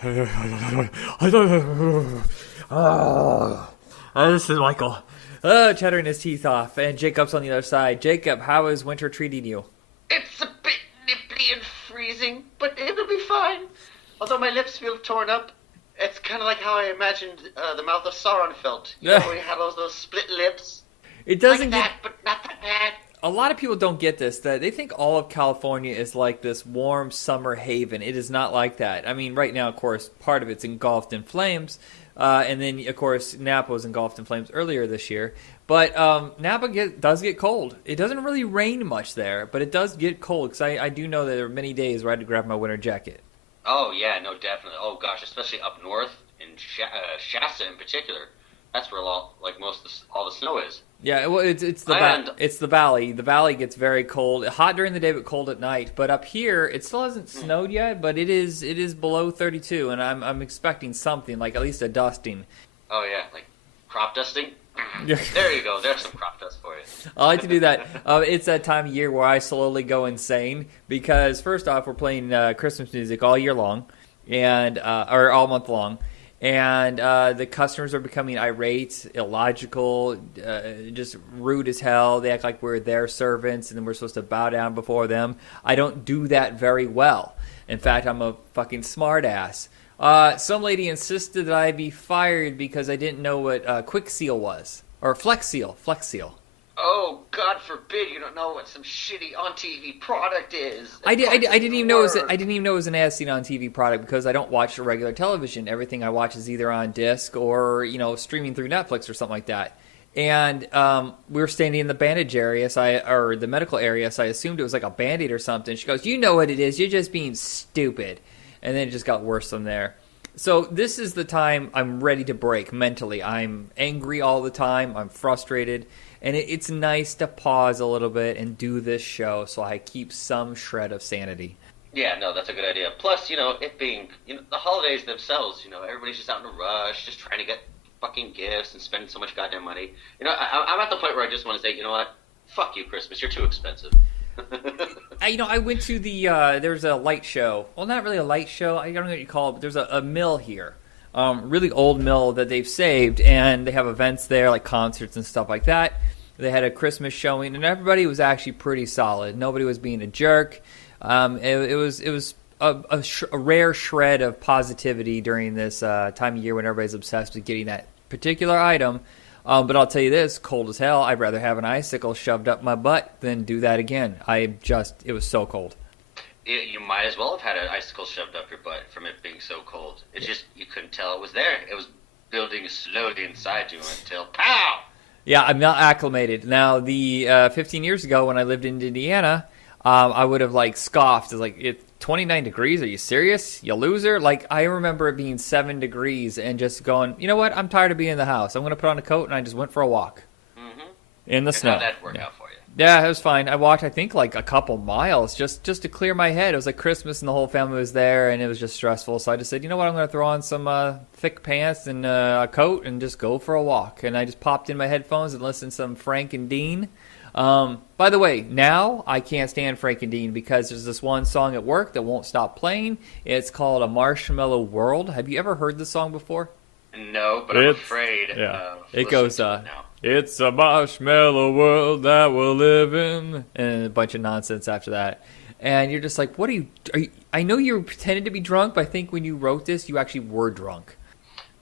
This is Michael. Chattering his teeth off, and Jacob's on the other side. Jacob, how is winter treating you? It's a bit nippy and freezing, but it'll be fine. Although my lips feel torn up, it's kind of like how I imagined the mouth of Sauron felt. You know, he had all those split lips. It doesn't like get... that, but not that bad. A lot of people don't get this, that they think all of California is like this warm summer haven. It is not like that. I mean, right now, of course, part of it's engulfed in flames. And then, of course, Napa was engulfed in flames earlier this year. But Napa does get cold. It doesn't really rain much there, but it does get cold. Because I do know that there are many days where I had to grab my winter jacket. Oh, yeah, no, definitely. Oh, gosh, especially up north in Shasta in particular. That's where all the snow is. Yeah, well, it's the valley. The valley gets very cold, hot during the day, but cold at night. But up here, it still hasn't snowed yet, but it is below 32, and I'm expecting something like at least a dusting. Oh yeah, like crop dusting. There you go. There's some crop dust for you. I like to do that. It's that time of year where I slowly go insane because first off, we're playing Christmas music all year long, and or all month long. And the customers are becoming irate, illogical, just rude as hell. They act like we're their servants and then we're supposed to bow down before them. I don't do that very well. In fact, I'm a fucking smart ass. Some lady insisted that I be fired because I didn't know what Quick Seal was. Or Flex Seal. Oh, God forbid you don't know what some shitty on-TV product is. I didn't even know it was an as-seen on TV product because I don't watch regular television. Everything I watch is either on disc or streaming through Netflix or something like that. And we were standing in the bandage area, or the medical area, so I assumed it was like a Band-Aid or something. She goes, "You know what it is? You're just being stupid." And then it just got worse from there. So this is the time I'm ready to break mentally. I'm angry all the time. I'm frustrated. And it's nice to pause a little bit and do this show so I keep some shred of sanity. Yeah, no, that's a good idea. Plus, it being, the holidays themselves, everybody's just out in a rush, just trying to get fucking gifts and spending so much goddamn money. I'm at the point where I just want to say, you know what? Fuck you, Christmas. You're too expensive. I went to there's a light show. Well, not really a light show. I don't know what you call it, but there's a mill here. Really old mill that they've saved, and they have events there, like concerts and stuff like that. They had a Christmas showing, and everybody was actually pretty solid. Nobody was being a jerk. It was a rare shred of positivity during this time of year when everybody's obsessed with getting that particular item. But I'll tell you this, cold as hell. I'd rather have an icicle shoved up my butt than do that again. It was so cold. You might as well have had an icicle shoved up your butt from it being so cold. It's just, you couldn't tell it was there. It was building slowly inside you until, pow! Yeah, I'm not acclimated. Now, the 15 years ago when I lived in Indiana, I would have, scoffed. It's it's 29 degrees? Are you serious? You loser? I remember it being 7 degrees and just going, you know what? I'm tired of being in the house. I'm going to put on a coat, and I just went for a walk. Mm-hmm. In the snow. How'd that work out for you? Yeah, it was fine. I walked, I think, a couple miles just to clear my head. It was like Christmas, and the whole family was there, and it was just stressful. So I just said, you know what? I'm going to throw on some thick pants and a coat and just go for a walk. And I just popped in my headphones and listened to some Frank and Dean. By the way, now I can't stand Frank and Dean because there's this one song at work that won't stop playing. It's called A Marshmallow World. Have you ever heard this song before? No, but I'm afraid. Yeah. It goes, it's a marshmallow world that we'll live in, and a bunch of nonsense after that. And you're just like, what are you I know you pretended to be drunk, but I think when you wrote this, you actually were drunk.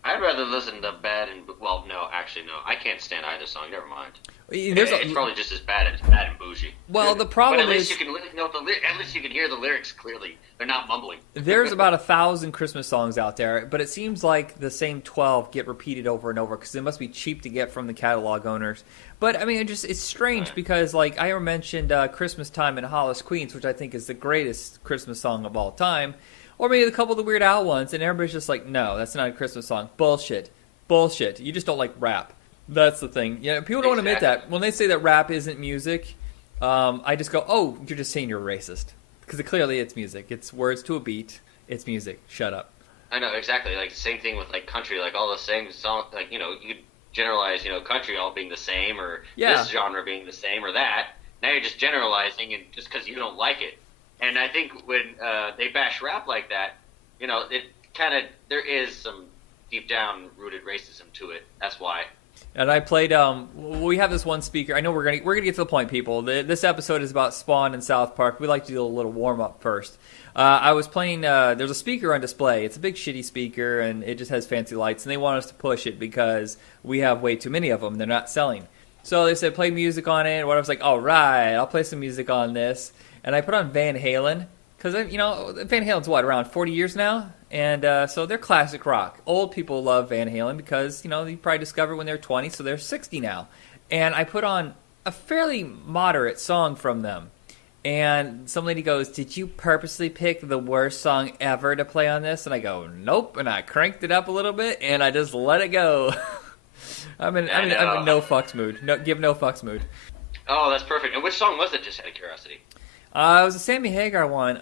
I'd rather listen to bad and, well, no, actually, no. I can't stand either song. Never mind. It's probably just as bad and bougie. Well, the problem but at is... least at least you can hear the lyrics clearly. They're not mumbling. There's about 1,000 Christmas songs out there, but it seems like the same 12 get repeated over and over because they must be cheap to get from the catalog owners. But, I mean, it's strange because, I mentioned Christmas Time in Hollis, Queens, which I think is the greatest Christmas song of all time. Or maybe a couple of the Weird Al ones, and everybody's just like, no, that's not a Christmas song. Bullshit. You just don't like rap. That's the thing. Yeah, people don't admit that. When they say that rap isn't music, I just go, oh, you're just saying you're racist. Because clearly it's music. It's words to a beat. It's music. Shut up. I know, exactly. Same thing with, country. All the same songs, you could generalize, country all being the same, or this genre being the same, or that. Now you're just generalizing, and just because you don't like it. And I think when they bash rap like that, it there is some deep down rooted racism to it. That's why. And I played. We have this one speaker. I know we're gonna get to the point, people. This episode is about Spawn and South Park. We like to do a little warm up first. I was playing. There's a speaker on display. It's a big shitty speaker, and it just has fancy lights. And they want us to push it because we have way too many of them. They're not selling. So they said play music on it. And I was like, all right, I'll play some music on this. And I put on Van Halen because Van Halen's around 40 years now. And so they're classic rock. Old people love Van Halen because, they probably discovered when they're 20, so they're 60 now. And I put on a fairly moderate song from them. And some lady goes, did you purposely pick the worst song ever to play on this? And I go, nope. And I cranked it up a little bit, and I just let it go. I'm in no fucks mood. Give no fucks mood. Oh, that's perfect. And which song was it, just out of curiosity? It was a Sammy Hagar one.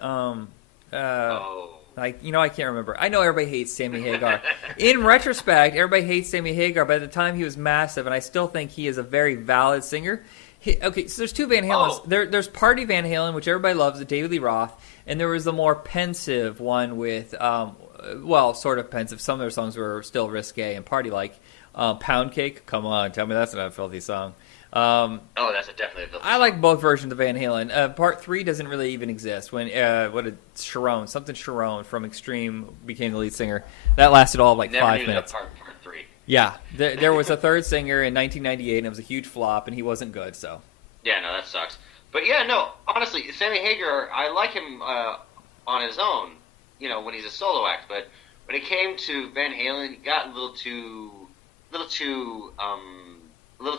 I can't remember. I know everybody hates Sammy Hagar. In retrospect, everybody hates Sammy Hagar, but at the time he was massive, and I still think he is a very valid singer. Okay, so there's two Van Halens. There's Party Van Halen, which everybody loves, the David Lee Roth, and there was the more pensive one with, sort of pensive. Some of their songs were still risque and party-like. Pound Cake, come on, tell me that's not a filthy song. That's definitely a filthy song. I like both versions of Van Halen. Part 3 doesn't really even exist. When Sharon from Extreme became the lead singer. That lasted all of 5 minutes. Part 3. Yeah, there was a third singer in 1998, and it was a huge flop, and he wasn't good. So. Yeah, no, that sucks. But yeah, no, honestly, Sammy Hagar, I like him on his own, when he's a solo act. But when it came to Van Halen, he got a little too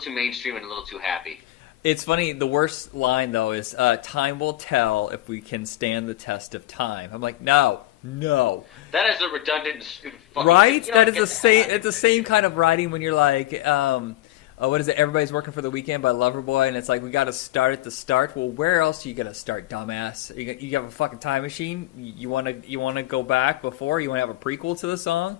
mainstream and a little too happy. It's funny. The worst line though is "Time will tell if we can stand the test of time." I'm like, no. That is a redundant. Right? That is the same. It's the same kind of writing when you're like, what is it? Everybody's working for the weekend by Loverboy, and it's like we got to start at the start. Well, where else are you gonna start, dumbass? You have a fucking time machine. You wanna go back before? You wanna have a prequel to the song?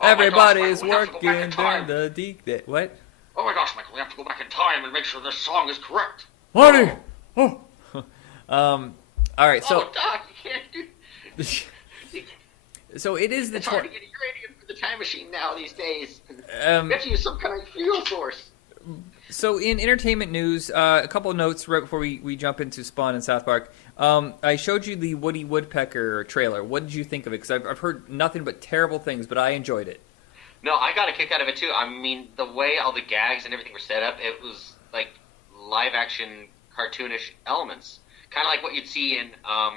Everybody's working during the deep. What? Oh my gosh, Michael, we have to go back in time and make sure this song is correct. Marty! Oh! All right, so... Oh, Doc, you can't do... So it is the... It's hard to get uranium for the time machine now these days. We have to use some kind of fuel source. So in entertainment news, a couple of notes right before we jump into Spawn and South Park. I showed you the Woody Woodpecker trailer. What did you think of it? Because I've heard nothing but terrible things, but I enjoyed it. No, I got a kick out of it too. I mean, the way all the gags and everything were set up, it was like live-action, cartoonish elements. Kind of like what you'd see in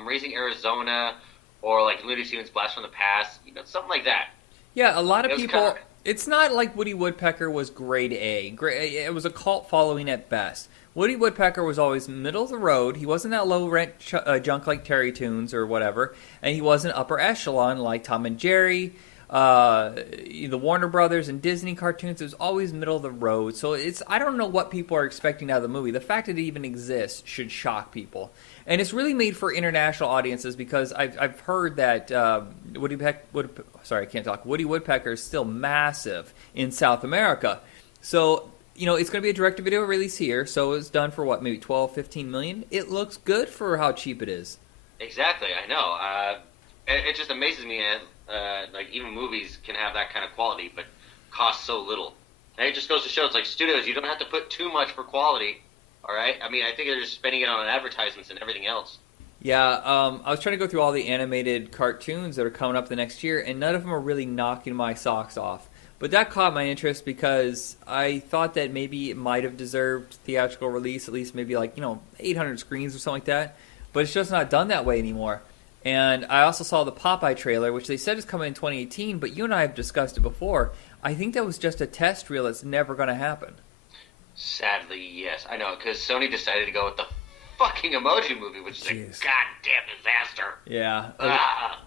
Raising Arizona or like Looney Tunes Blast from the Past, something like that. Yeah, a lot of people... It's not like Woody Woodpecker was grade A. It was a cult following at best. Woody Woodpecker was always middle of the road. He wasn't that low-rent junk like Terry Toons or whatever, and he wasn't upper echelon like Tom and Jerry, the Warner Brothers and Disney cartoons. It was always middle of the road. So I don't know what people are expecting out of the movie. The fact that it even exists should shock people. And it's really made for international audiences because I've heard that Woody Woodpecker is still massive in South America. So, it's going to be a direct-to-video release here. So it's done for maybe 12, 15 million? It looks good for how cheap it is. Exactly, I know. It just amazes me, even movies can have that kind of quality, but cost so little. And it just goes to show, it's like studios, you don't have to put too much for quality, all right? I mean, I think they're just spending it on advertisements and everything else. Yeah, I was trying to go through all the animated cartoons that are coming up the next year, and none of them are really knocking my socks off. But that caught my interest because I thought that maybe it might have deserved theatrical release, at least maybe 800 screens or something like that. But it's just not done that way anymore. And I also saw the Popeye trailer, which they said is coming in 2018, but you and I have discussed it before. I think that was just a test reel that's never going to happen. Sadly, yes. I know, because Sony decided to go with the fucking Emoji Movie, which is a goddamn disaster. Yeah.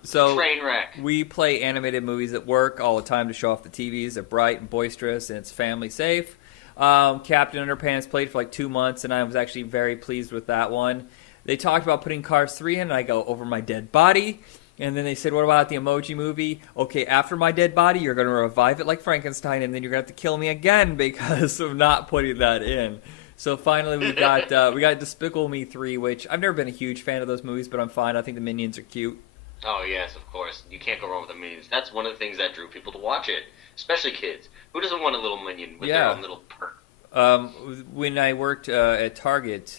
So train wreck. We play animated movies at work all the time to show off the TVs. They're bright and boisterous, and it's family safe. Captain Underpants played for 2 months, and I was actually very pleased with that one. They talked about putting Cars 3 in, and I go, over my dead body. And then they said, what about the Emoji Movie? Okay, after my dead body, you're going to revive it like Frankenstein, and then you're going to have to kill me again because of not putting that in. So finally we got Despicable Me 3, which I've never been a huge fan of those movies, but I'm fine. I think the Minions are cute. Oh yes, of course. You can't go wrong with the minions. That's one of the things that drew people to watch it, especially kids. Who doesn't want a little minion with their Yeah. own little perk? Um, when I worked at Target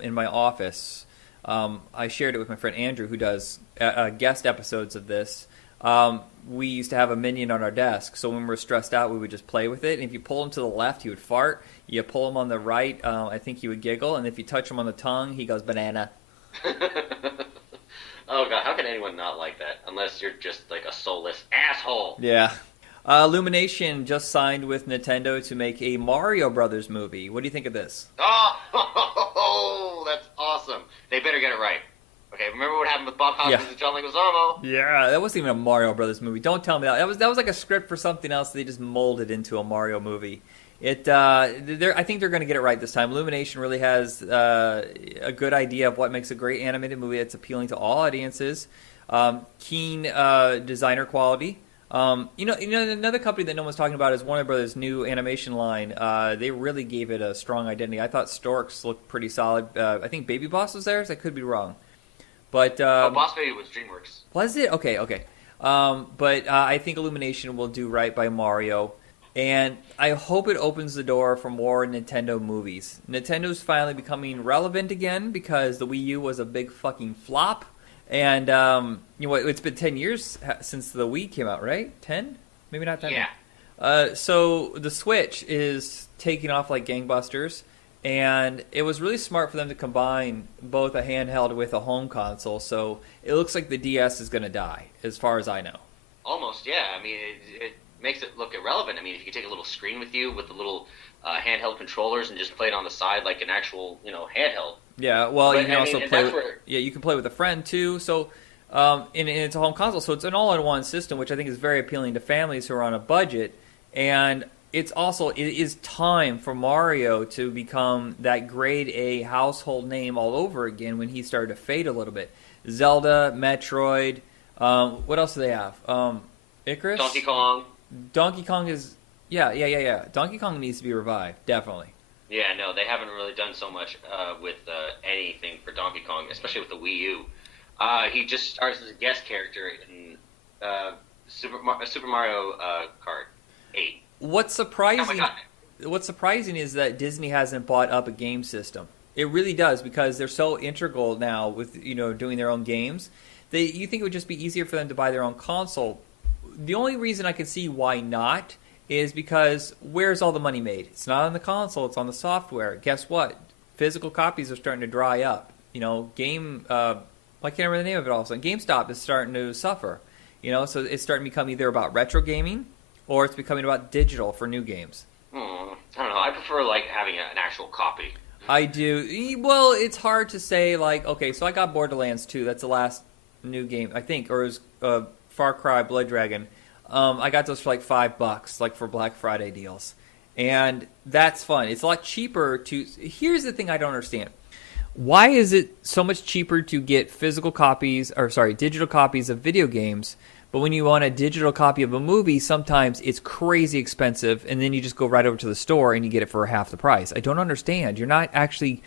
in my office, I shared it with my friend Andrew, who does guest episodes of this. We used to have a minion on our desk, so when we were stressed out, we would just play with it. And if you pull him to the left, he would fart. You pull him on the right, I think he would giggle. And if you touch him on the tongue, he goes banana. Oh god, how can anyone not like that? Unless you're just like a soulless asshole. Yeah. Illumination just signed with Nintendo to make a Mario Brothers movie. What do you think of this? Oh, that's awesome. They better get it right. Okay, remember what happened with Bob Hoskins and John Leguizamo? Yeah, that wasn't even a Mario Brothers movie. Don't tell me that. That was like a script for something else. They just molded into a Mario movie. I think they're going to get it right this time. Illumination really has a good idea of what makes a great animated movie that's appealing to all audiences. Keen designer quality. Another company that no one's talking about is Warner Brothers' new animation line. They really gave it a strong identity. I thought Storks looked pretty solid. I think Baby Boss was theirs. I could be wrong. But Boss Baby was DreamWorks. Was it? Okay. But I think Illumination will do right by Mario. And I hope it opens the door for more Nintendo movies. Nintendo's finally becoming relevant again because the Wii U was a big fucking flop. And, it's been 10 years since the Wii came out, right? 10? Maybe not that Yeah. So the Switch is taking off like gangbusters. And it was really smart for them to combine both a handheld with a home console. So it looks like the DS is going to die, as far as I know. Almost, yeah. I mean, it makes it look irrelevant. I mean, if you could take a little screen with you with the little handheld controllers and just play it on the side like an actual, handheld. Yeah, well, you can also play. You can play with a friend too. So, and it's a home console, so it's an all-in-one system, which I think is very appealing to families who are on a budget. And it is time for Mario to become that grade A household name all over again when he started to fade a little bit. Zelda, Metroid, what else do they have? Icarus, Donkey Kong. Donkey Kong is yeah. Donkey Kong needs to be revived, definitely. Yeah, no, they haven't really done so much with anything for Donkey Kong, especially with the Wii U. He just stars as a guest character in Super Mario Kart 8. What's surprising is that Disney hasn't bought up a game system. It really does, because they're so integral now with doing their own games. You think it would just be easier for them to buy their own console. The only reason I can see why not is because where's all the money made? It's not on the console, it's on the software. Guess what? Physical copies are starting to dry up. I can't remember the name of it all of a sudden. GameStop is starting to suffer. So it's starting to become either about retro gaming or it's becoming about digital for new games. I don't know. I prefer having an actual copy. I do. Well, it's hard to say okay, so I got Borderlands 2. That's the last new game, I think, or it was Far Cry Blood Dragon. I got those for $5, for Black Friday deals. And that's fun. It's a lot cheaper to... Here's the thing I don't understand. Why is it so much cheaper to get digital copies of video games, but when you want a digital copy of a movie, sometimes it's crazy expensive, and then you just go right over to the store and you get it for half the price? I don't understand. You're not actually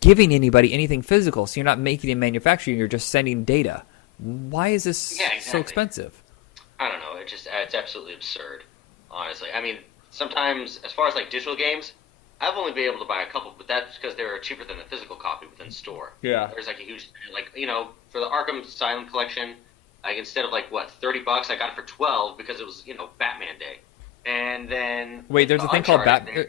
giving anybody anything physical, so you're not making and manufacturing, you're just sending data. Why is this so expensive? I don't know. It's absolutely absurd, honestly. I mean, sometimes, as far as digital games, I've only been able to buy a couple, but that's because they're cheaper than the physical copy within the store. Yeah. There's a huge, for the Arkham Asylum collection, instead of $30, I got it for $12 because it was, Batman Day. And then wait, there's a thing called Batman.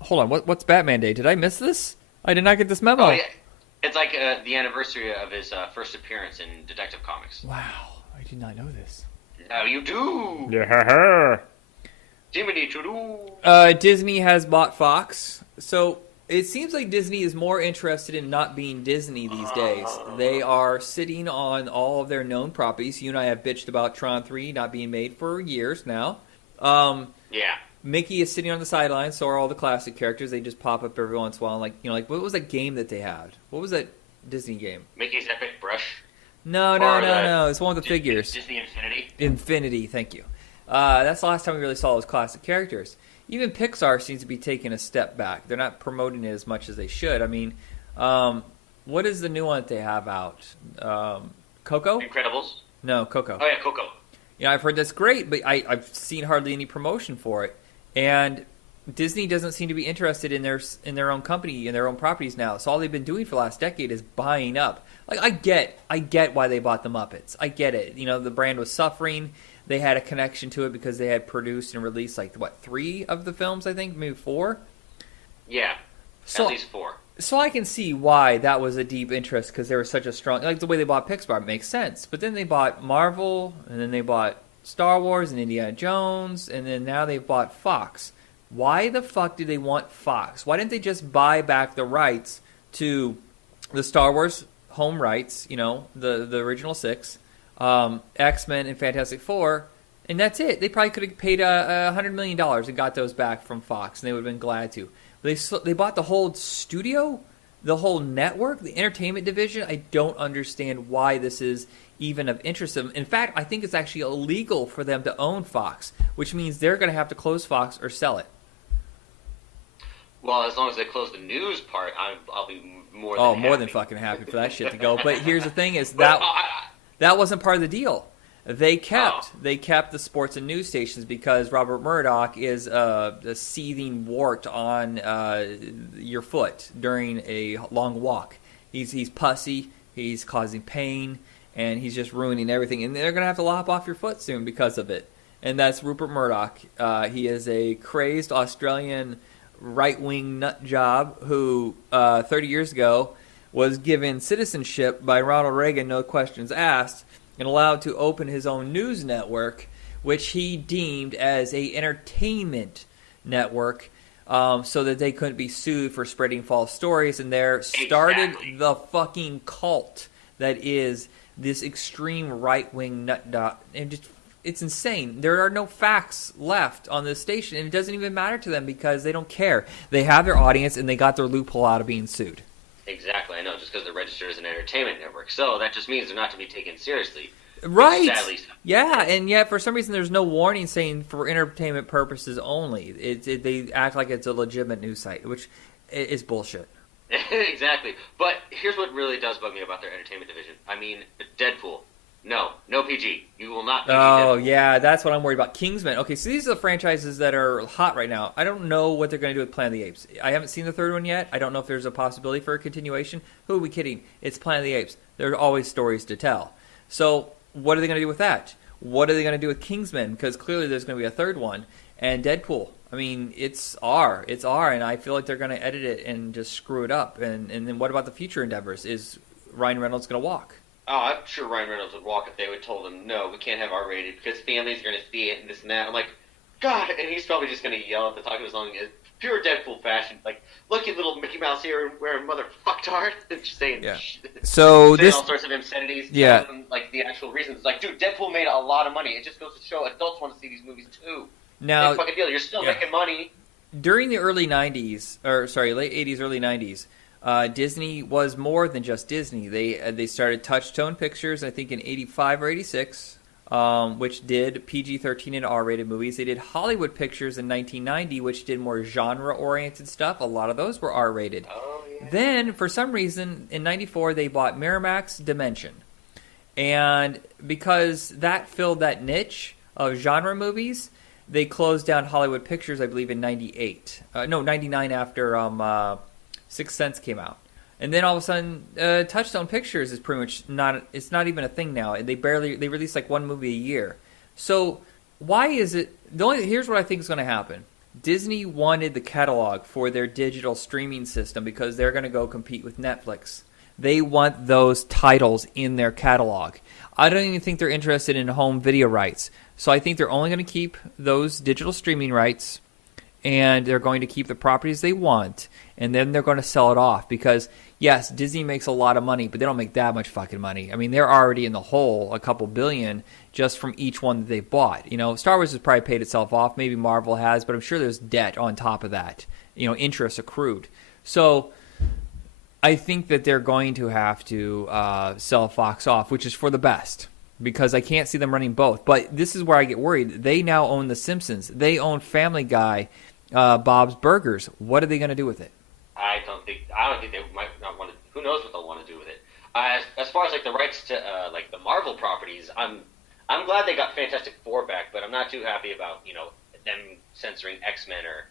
Hold on, what's Batman Day? Did I miss this? I did not get this memo. Oh yeah, it's the anniversary of his first appearance in Detective Comics. Wow, I did not know this. Now you do. Yeah. Jiminy to do. Disney has bought Fox, so it seems like Disney is more interested in not being Disney these days. They are sitting on all of their known properties. You and I have bitched about Tron 3 not being made for years now. Yeah. Mickey is sitting on the sidelines, so are all the classic characters. They just pop up every once in a while. What was that game that they had? What was that Disney game? Mickey's Epic Brush. No. It's one with the figures. Disney Infinity. Infinity, thank you. That's the last time we really saw those classic characters. Even Pixar seems to be taking a step back. They're not promoting it as much as they should. I mean, what is the new one that they have out? Coco? Incredibles. No, Coco. Oh yeah, Coco. I've heard that's great, but I've seen hardly any promotion for it. And Disney doesn't seem to be interested in their own company and their own properties now. So all they've been doing for the last decade is buying up. Like I get why they bought the Muppets. I get it. The brand was suffering. They had a connection to it because they had produced and released 3 of the films, I think, maybe 4. Yeah, at least 4. So I can see why that was a deep interest because they were such a strong, the way they bought Pixar makes sense. But then they bought Marvel, and then they bought Star Wars and Indiana Jones, and then now they've bought Fox. Why the fuck do they want Fox? Why didn't they just buy back the rights to the Star Wars home rights, the original 6, X-Men and Fantastic Four, and that's it. They probably could have paid $100 million and got those back from Fox, and they would have been glad to. They bought the whole studio, the whole network, the entertainment division. I don't understand why this is even of interest to them. In fact, I think it's actually illegal for them to own Fox, which means they're going to have to close Fox or sell it. Well, as long as they close the news part, I'll be more than happy. More than fucking happy for that shit to go. But here's the thing: is that wasn't part of the deal. They kept the sports and news stations because Robert Murdoch is a seething wart on your foot during a long walk. He's pussy. He's causing pain, and he's just ruining everything. And they're gonna have to lop off your foot soon because of it. And that's Rupert Murdoch. He is a crazed Australian right-wing nut job who 30 years ago was given citizenship by Ronald Reagan, no questions asked, and allowed to open his own news network, which he deemed as a entertainment network, so that they couldn't be sued for spreading false stories. And there started the fucking cult that is this extreme right-wing nut dot. And just, it's insane. There are no facts left on this station, and it doesn't even matter to them because they don't care. They have their audience, and they got their loophole out of being sued. Exactly, I know, just because they're registered as an entertainment network. So that just means they're not to be taken seriously. Right. Sadly. Yeah, and yet for some reason there's no warning saying for entertainment purposes only. They act like it's a legitimate news site, which is bullshit. Exactly. But here's what really does bug me about their entertainment division. I mean, Deadpool. No PG. You will not PG Deadpool. Yeah, that's what I'm worried about. Kingsman. Okay, so these are the franchises that are hot right now. I don't know what they're going to do with Planet of the Apes. I haven't seen the third one yet. I don't know if there's a possibility for a continuation. Who are we kidding? It's Planet of the Apes. There are always stories to tell. So what are they going to do with that? What are they going to do with Kingsman? Because clearly there's going to be a third one. And Deadpool. I mean, it's R, and I feel like they're going to edit it and just screw it up. And then what about the future endeavors? Is Ryan Reynolds going to walk? Oh, I'm sure Ryan Reynolds would walk if they would told him, no, we can't have R-rated because families are going to see it and this and that. I'm like, God, and he's probably just going to yell at the top of his lungs in pure Deadpool fashion, like, look, you little Mickey Mouse here wearing motherfucktard, and just saying, so saying all sorts of obscenities, yeah, them, like the actual reasons. Like, dude, Deadpool made a lot of money. It just goes to show adults want to see these movies too. Now, fucking deal, you're still making money. During the late 80s, early 90s. Disney was more than just Disney. They started Touchstone Pictures, I think in 85 or 86, which did PG-13 and R-rated movies. They did Hollywood Pictures in 1990, which did more genre-oriented stuff. A lot of those were R-rated. Oh, yeah. Then, for some reason, in 94, they bought Miramax Dimension. And because that filled that niche of genre movies, they closed down Hollywood Pictures, I believe, in 99 after Sixth Sense came out. And then all of a sudden, Touchstone Pictures is pretty much it's not even a thing now. They release like one movie a year. So why is it, here's what I think is going to happen. Disney wanted the catalog for their digital streaming system because they're going to go compete with Netflix. They want those titles in their catalog. I don't even think they're interested in home video rights. So I think they're only going to keep those digital streaming rights, and they're going to keep the properties they want, and then they're going to sell it off because, yes, Disney makes a lot of money, but they don't make that much fucking money. I mean, they're already in the hole a couple billion just from each one that they bought. Star Wars has probably paid itself off. Maybe Marvel has, but I'm sure there's debt on top of that, interest accrued. So I think that they're going to have to sell Fox off, which is for the best. Because I can't see them running both. But this is where I get worried. They now own The Simpsons. They own Family Guy, Bob's Burgers. What are they going to do with it? I don't think they might not want to. Who knows what they'll want to do with it? As far as like the rights to like the Marvel properties, I'm glad they got Fantastic Four back, but I'm not too happy about them censoring X-Men or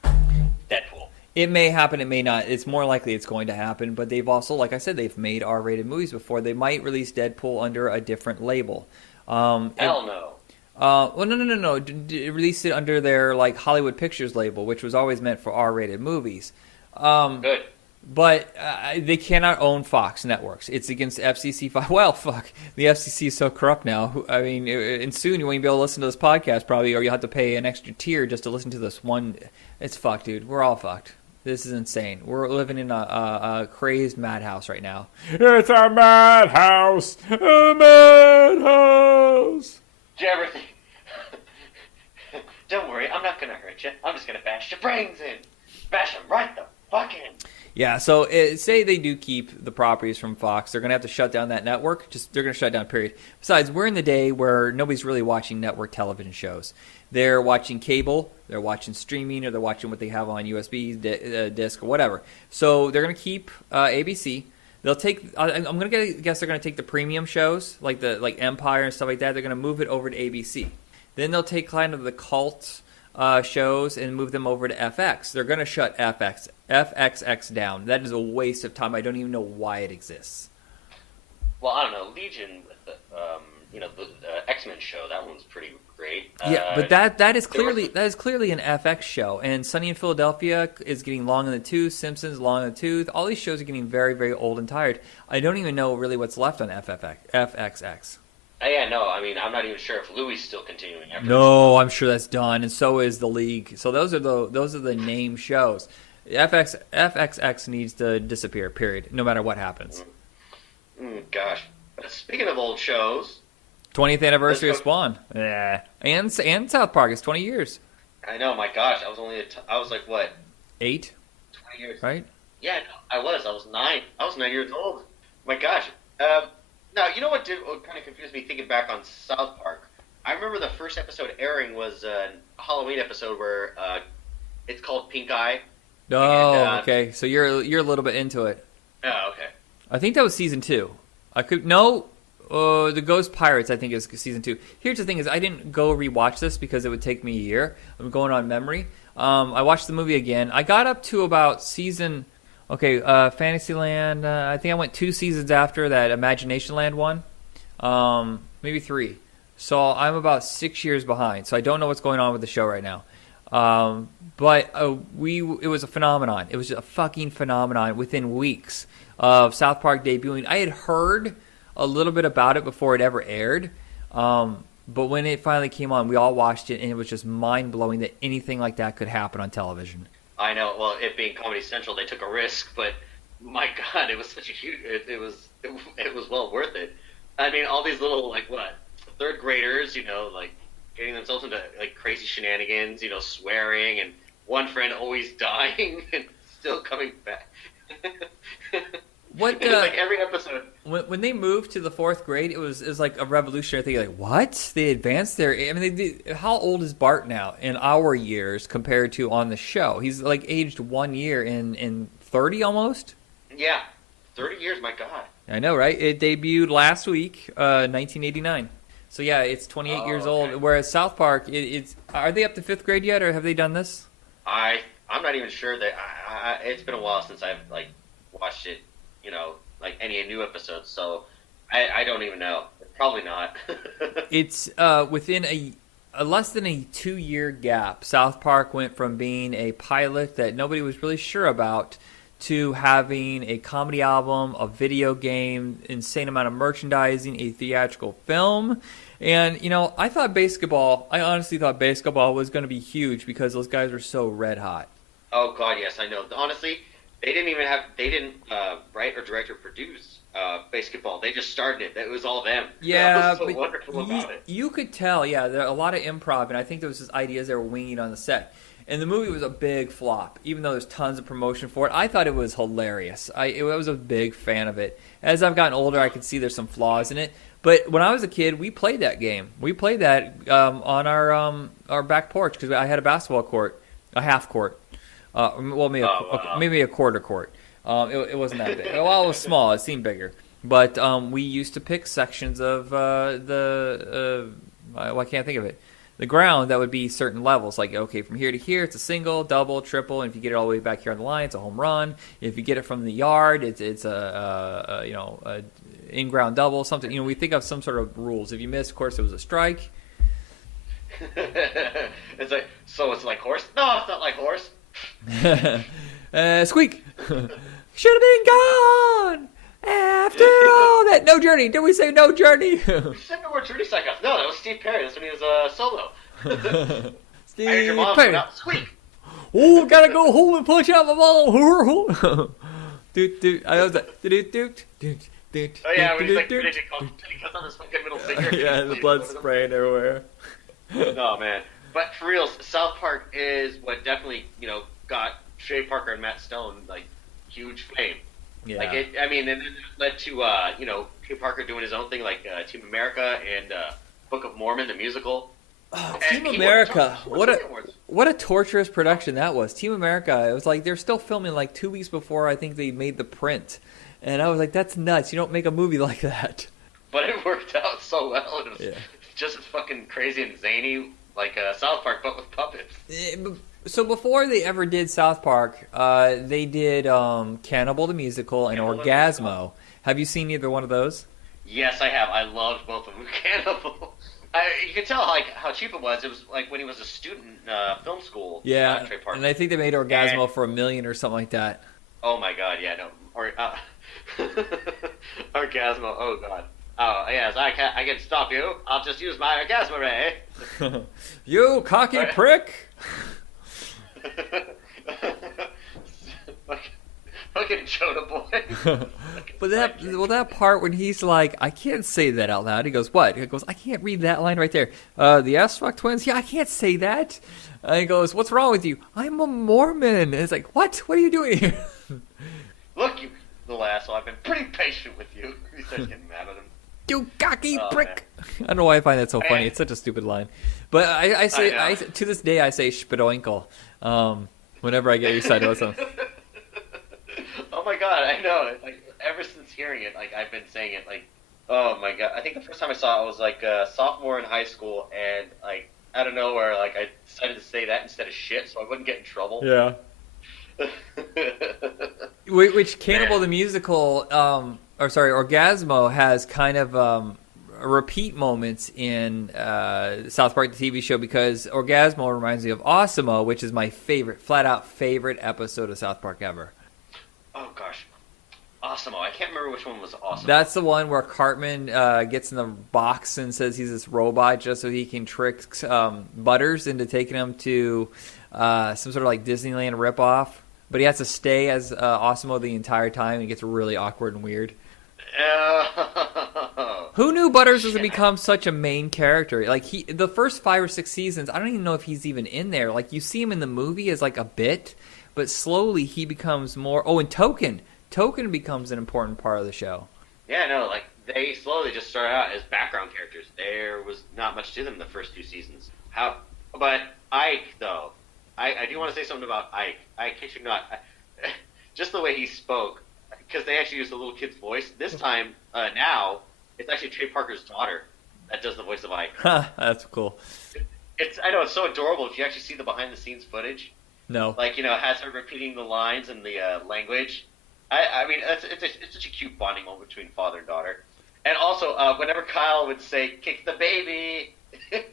Deadpool. It may happen, it may not. It's more likely it's going to happen, but they've also, like I said, they've made R-rated movies before. They might release Deadpool under a different label. Hell no. Well, no. Release it under their like Hollywood Pictures label, which was always meant for R-rated movies. Good. But they cannot own Fox networks. It's against FCC. Well, fuck. The FCC is so corrupt now. I mean, and soon you won't be able to listen to this podcast probably, or you'll have to pay an extra tier just to listen to this one. It's fucked, dude. We're all fucked. This is insane. We're living in a crazed madhouse right now. It's a madhouse! A madhouse! Did you ever think... Don't worry, I'm not going to hurt you. I'm just going to bash your brains in. Bash them right the fuck in. Yeah, so say they do keep the properties from Fox, they're going to have to shut down that network. They're going to shut down, period. Besides, we're in the day where nobody's really watching network television shows. They're watching cable, they're watching streaming, or they're watching what they have on USB disc or whatever. So they're going to keep ABC. They'll take. I'm going to guess they're going to take the premium shows like Empire and stuff like that. They're going to move it over to ABC. Then they'll take kind of the cult shows and move them over to FX. They're going to shut FXX down. That is a waste of time. I don't even know why it exists. Well, I don't know. Legion, the X-Men show, that one's pretty great. Yeah, but that is clearly an FX show. And Sunny in Philadelphia is getting long in the tooth. Simpsons, long in the tooth. All these shows are getting very, very old and tired. I don't even know really what's left on FXX. Yeah, no, I mean, I'm not even sure if Louis is still continuing. No, I'm sure that's done, and so is the League. So those are the name shows. FXX needs to disappear. Period. No matter what happens. Gosh, speaking of old shows, 20th anniversary of Spawn. Yeah, and South Park. It's 20 years. I know. My gosh, I was like what? 8. 20 years. Right? Yeah, I was 9. I was 9 years old. My gosh. Now, you know what kind of confused me thinking back on South Park? I remember the first episode airing was a Halloween episode where it's called Pink Eye. Oh, and, okay. So you're a little bit into it. Oh, okay. I think that was season 2. The Ghost Pirates, I think, is season 2. Here's the thing: is I didn't go rewatch this because it would take me a year. I'm going on memory. I watched the movie again. I got up to about season. Okay, Fantasyland. I think I went 2 seasons after that Imagination Land one, maybe 3. So I'm about 6 years behind. So I don't know what's going on with the show right now. But it was a phenomenon. It was a fucking phenomenon within weeks of South Park debuting. I had heard a little bit about it before it ever aired. But when it finally came on, we all watched it, and it was just mind-blowing that anything like that could happen on television. I know. Well, it being Comedy Central, they took a risk, but my God, it was such a huge. It was well worth it. I mean, all these little third graders, getting themselves into crazy shenanigans, swearing, and one friend always dying and still coming back. What every episode. When they moved to the 4th grade, it was like a revolutionary thing. Like, what? They advanced there. I mean, how old is Bart now in our years compared to on the show? He's aged 1 year in 30 almost. Yeah, 30 years. My God. I know, right? It debuted last week, 1989. So yeah, it's 28 years old. Whereas South Park, are they up to 5th grade yet, or have they done this? I'm not even sure that. It's been a while since I've watched it. Any new episodes, so I don't even know. Probably not. It's within a less than a 2-year gap. South Park went from being a pilot that nobody was really sure about to having a comedy album, a video game, insane amount of merchandising, a theatrical film. And, I honestly thought basketball was going to be huge because those guys were so red hot. Oh, God, yes, I know. Honestly, they didn't write or direct or produce basketball. They just started it. It was all them. Yeah, that was so wonderful about it. You could tell, there are a lot of improv, and I think there was just ideas they were winging on the set. And the movie was a big flop, even though there's tons of promotion for it. I thought it was hilarious. I was a big fan of it. As I've gotten older, I can see there's some flaws in it. But when I was a kid, we played that game. We played that on our back porch because I had a basketball court, a half court. Maybe a quarter court. It wasn't that big. Well, it was small. It seemed bigger. But we used to pick sections of why can't I think of it? The ground that would be certain levels. Like, okay, from here to here, it's a single, double, triple, and if you get it all the way back here on the line, it's a home run. If you get it from the yard, it's a in-ground double, something. You know, we think of some sort of rules. If you miss, of course, it was a strike. It's like, so it's like horse? No, it's not like horse. Squeak. Should have been gone. After all that, no journey. Did we say no journey? We said no more Journey Psychops. No, that was Steve Perry. That's when he was solo. Steve I heard your mom Perry. out, squeak. Oh, gotta go home and punch out my ball. Doot. I was like, doot. Oh yeah, when he's like, he cuts on his fucking middle finger. Yeah, the blood spraying everywhere. Oh man, but for real, South Park is what definitely got Trey Parker and Matt Stone like huge fame. Yeah. Like and then it led to Trey Parker doing his own thing, like Team America and Book of Mormon, the musical. Oh, Team America, what a torturous production that was. Team America, it was like they're still filming like 2 weeks before I think they made the print, and I was like, that's nuts. You don't make a movie like that. But it worked out so well. It was just as fucking crazy and zany, like South Park, but with puppets. So before they ever did South Park, they did Cannibal the Musical and Orgasmo. Have you seen either one of those? Yes, I have. I loved both of them. Cannibal. You could tell like how cheap it was. It was like when he was a student in film school. Yeah, Trey Parker. and I think they made Orgasmo for $1 million or something like that. Oh my god, yeah, no. Orgasmo, oh god. Oh, yes, I can stop you. I'll just use my Orgasmo ray. You cocky prick! Fucking Jonah boy. But that part when he's like, I can't say that out loud. He goes, what? He goes, I can't read that line right there. The S-Fuck twins? Yeah, I can't say that. And he goes, what's wrong with you? I'm a Mormon. And it's like, what? What are you doing here? Look, you little asshole, I've been pretty patient with you. He starts getting mad at him. You cocky prick. Man. I don't know why I find that so funny. It's such a stupid line. But I say, to this day, I say spadoinkle whenever I get excited about something. Oh my god, I know. Like, ever since hearing it, like, I've been saying it, like, oh my god. I think the first time I saw it, I was like a sophomore in high school, and like, out of nowhere, like, I decided to say that instead of shit so I wouldn't get in trouble. Yeah. Which Cannibal the Musical, Orgasmo has kind of repeat moments in South Park, the TV show, because Orgasmo reminds me of Awesemo, which is my flat out favorite episode of South Park ever. Oh gosh, Awesemo! I can't remember which one was Awesemo. That's the one where Cartman gets in the box and says he's this robot just so he can trick Butters into taking him to some sort of like Disneyland ripoff. But he has to stay as Awesemo the entire time, and it gets really awkward and weird. Who knew Butters was going to become such a main character? Like, the first 5 or 6 seasons, I don't even know if he's even in there. Like, you see him in the movie as like a bit, but slowly he becomes more... Oh, and Token becomes an important part of the show. Yeah, no, like, they slowly just started out as background characters. There was not much to them the first 2 seasons. But Ike, though, I do want to say something about Ike. I kid you not. Just the way he spoke, because they actually used a little kid's voice. This time, now, it's actually Trey Parker's daughter that does the voice of Ike. That's cool. I know, it's so adorable if you actually see the behind-the-scenes footage. No. Like, it has her repeating the lines and the language. I mean, it's such a cute bonding moment between father and daughter. And also, whenever Kyle would say, kick the baby, and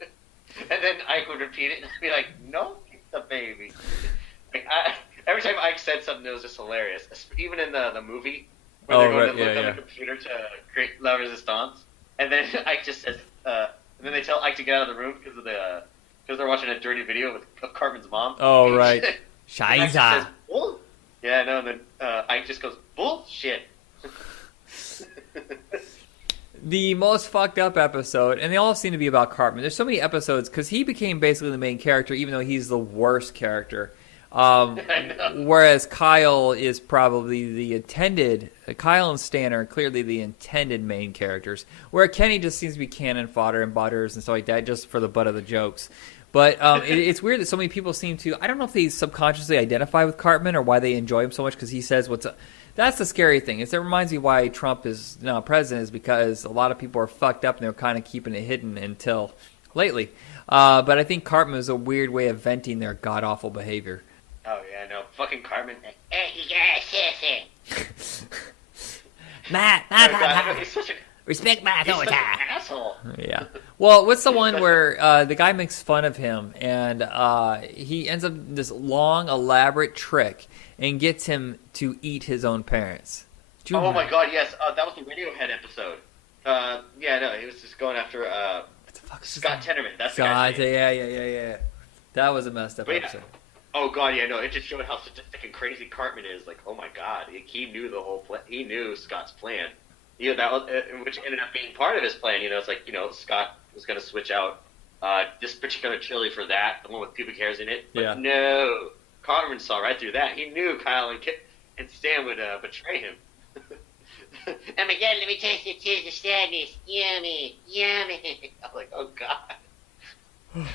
then Ike would repeat it and be like, no, kick the baby. Like, every time Ike said something, it was just hilarious. Even in the movie, where they're going to look on the computer to create La Resistance, and then Ike just says, and then they tell Ike to get out of the room because they're watching a dirty video of Cartman's mom. Oh, right. Scheiße. Yeah, no, and then Ike just goes, bullshit. The most fucked up episode, and they all seem to be about Cartman. There's so many episodes, because he became basically the main character, even though he's the worst character. Whereas Kyle is probably the intended, Kyle and Stan are clearly the intended main characters, where Kenny just seems to be cannon fodder and Butters and stuff like that, just for the butt of the jokes. But it's weird that so many people seem to, I don't know if they subconsciously identify with Cartman or why they enjoy him so much, because he says That's the scary thing. It reminds me why Trump is not president is because a lot of people are fucked up and they're kind of keeping it hidden until lately. But I think Cartman is a weird way of venting their god awful behavior. Oh yeah, no, fucking Cartman. Matt, He's such an respect my authority. asshole. Yeah. Well, what's the one where the guy makes fun of him and he ends up this long, elaborate trick and gets him to eat his own parents? Oh my god, yes. That was the Radiohead episode. Yeah, no, he was just going after What the fuck is Scott Tenorman. That's the Scott, guy's name. yeah. That was a messed up episode. Oh god, yeah, no, it just showed how sadistic and crazy Cartman is. Like, oh my god, he knew the whole plan. He knew Scott's plan. You know, that was, which ended up being part of his plan. You know, it's like, you know, Scott was going to switch out this particular chili for that, the one with pubic hairs in it. But no, Cartman saw right through that. He knew Kyle and Stan would betray him. Oh my god, let me taste the cheese of sadness. Yummy, yummy. I'm like, oh god.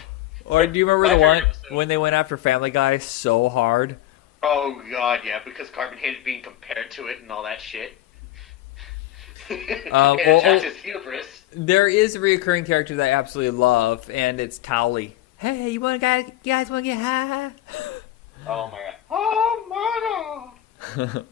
Or do you remember the one when they went after Family Guy so hard? Oh god, yeah, because Cartman hated being compared to it and all that shit. His hubris. There is a recurring character that I absolutely love, and it's Towley. Hey, you guys want to get high? Oh my god. Oh my god.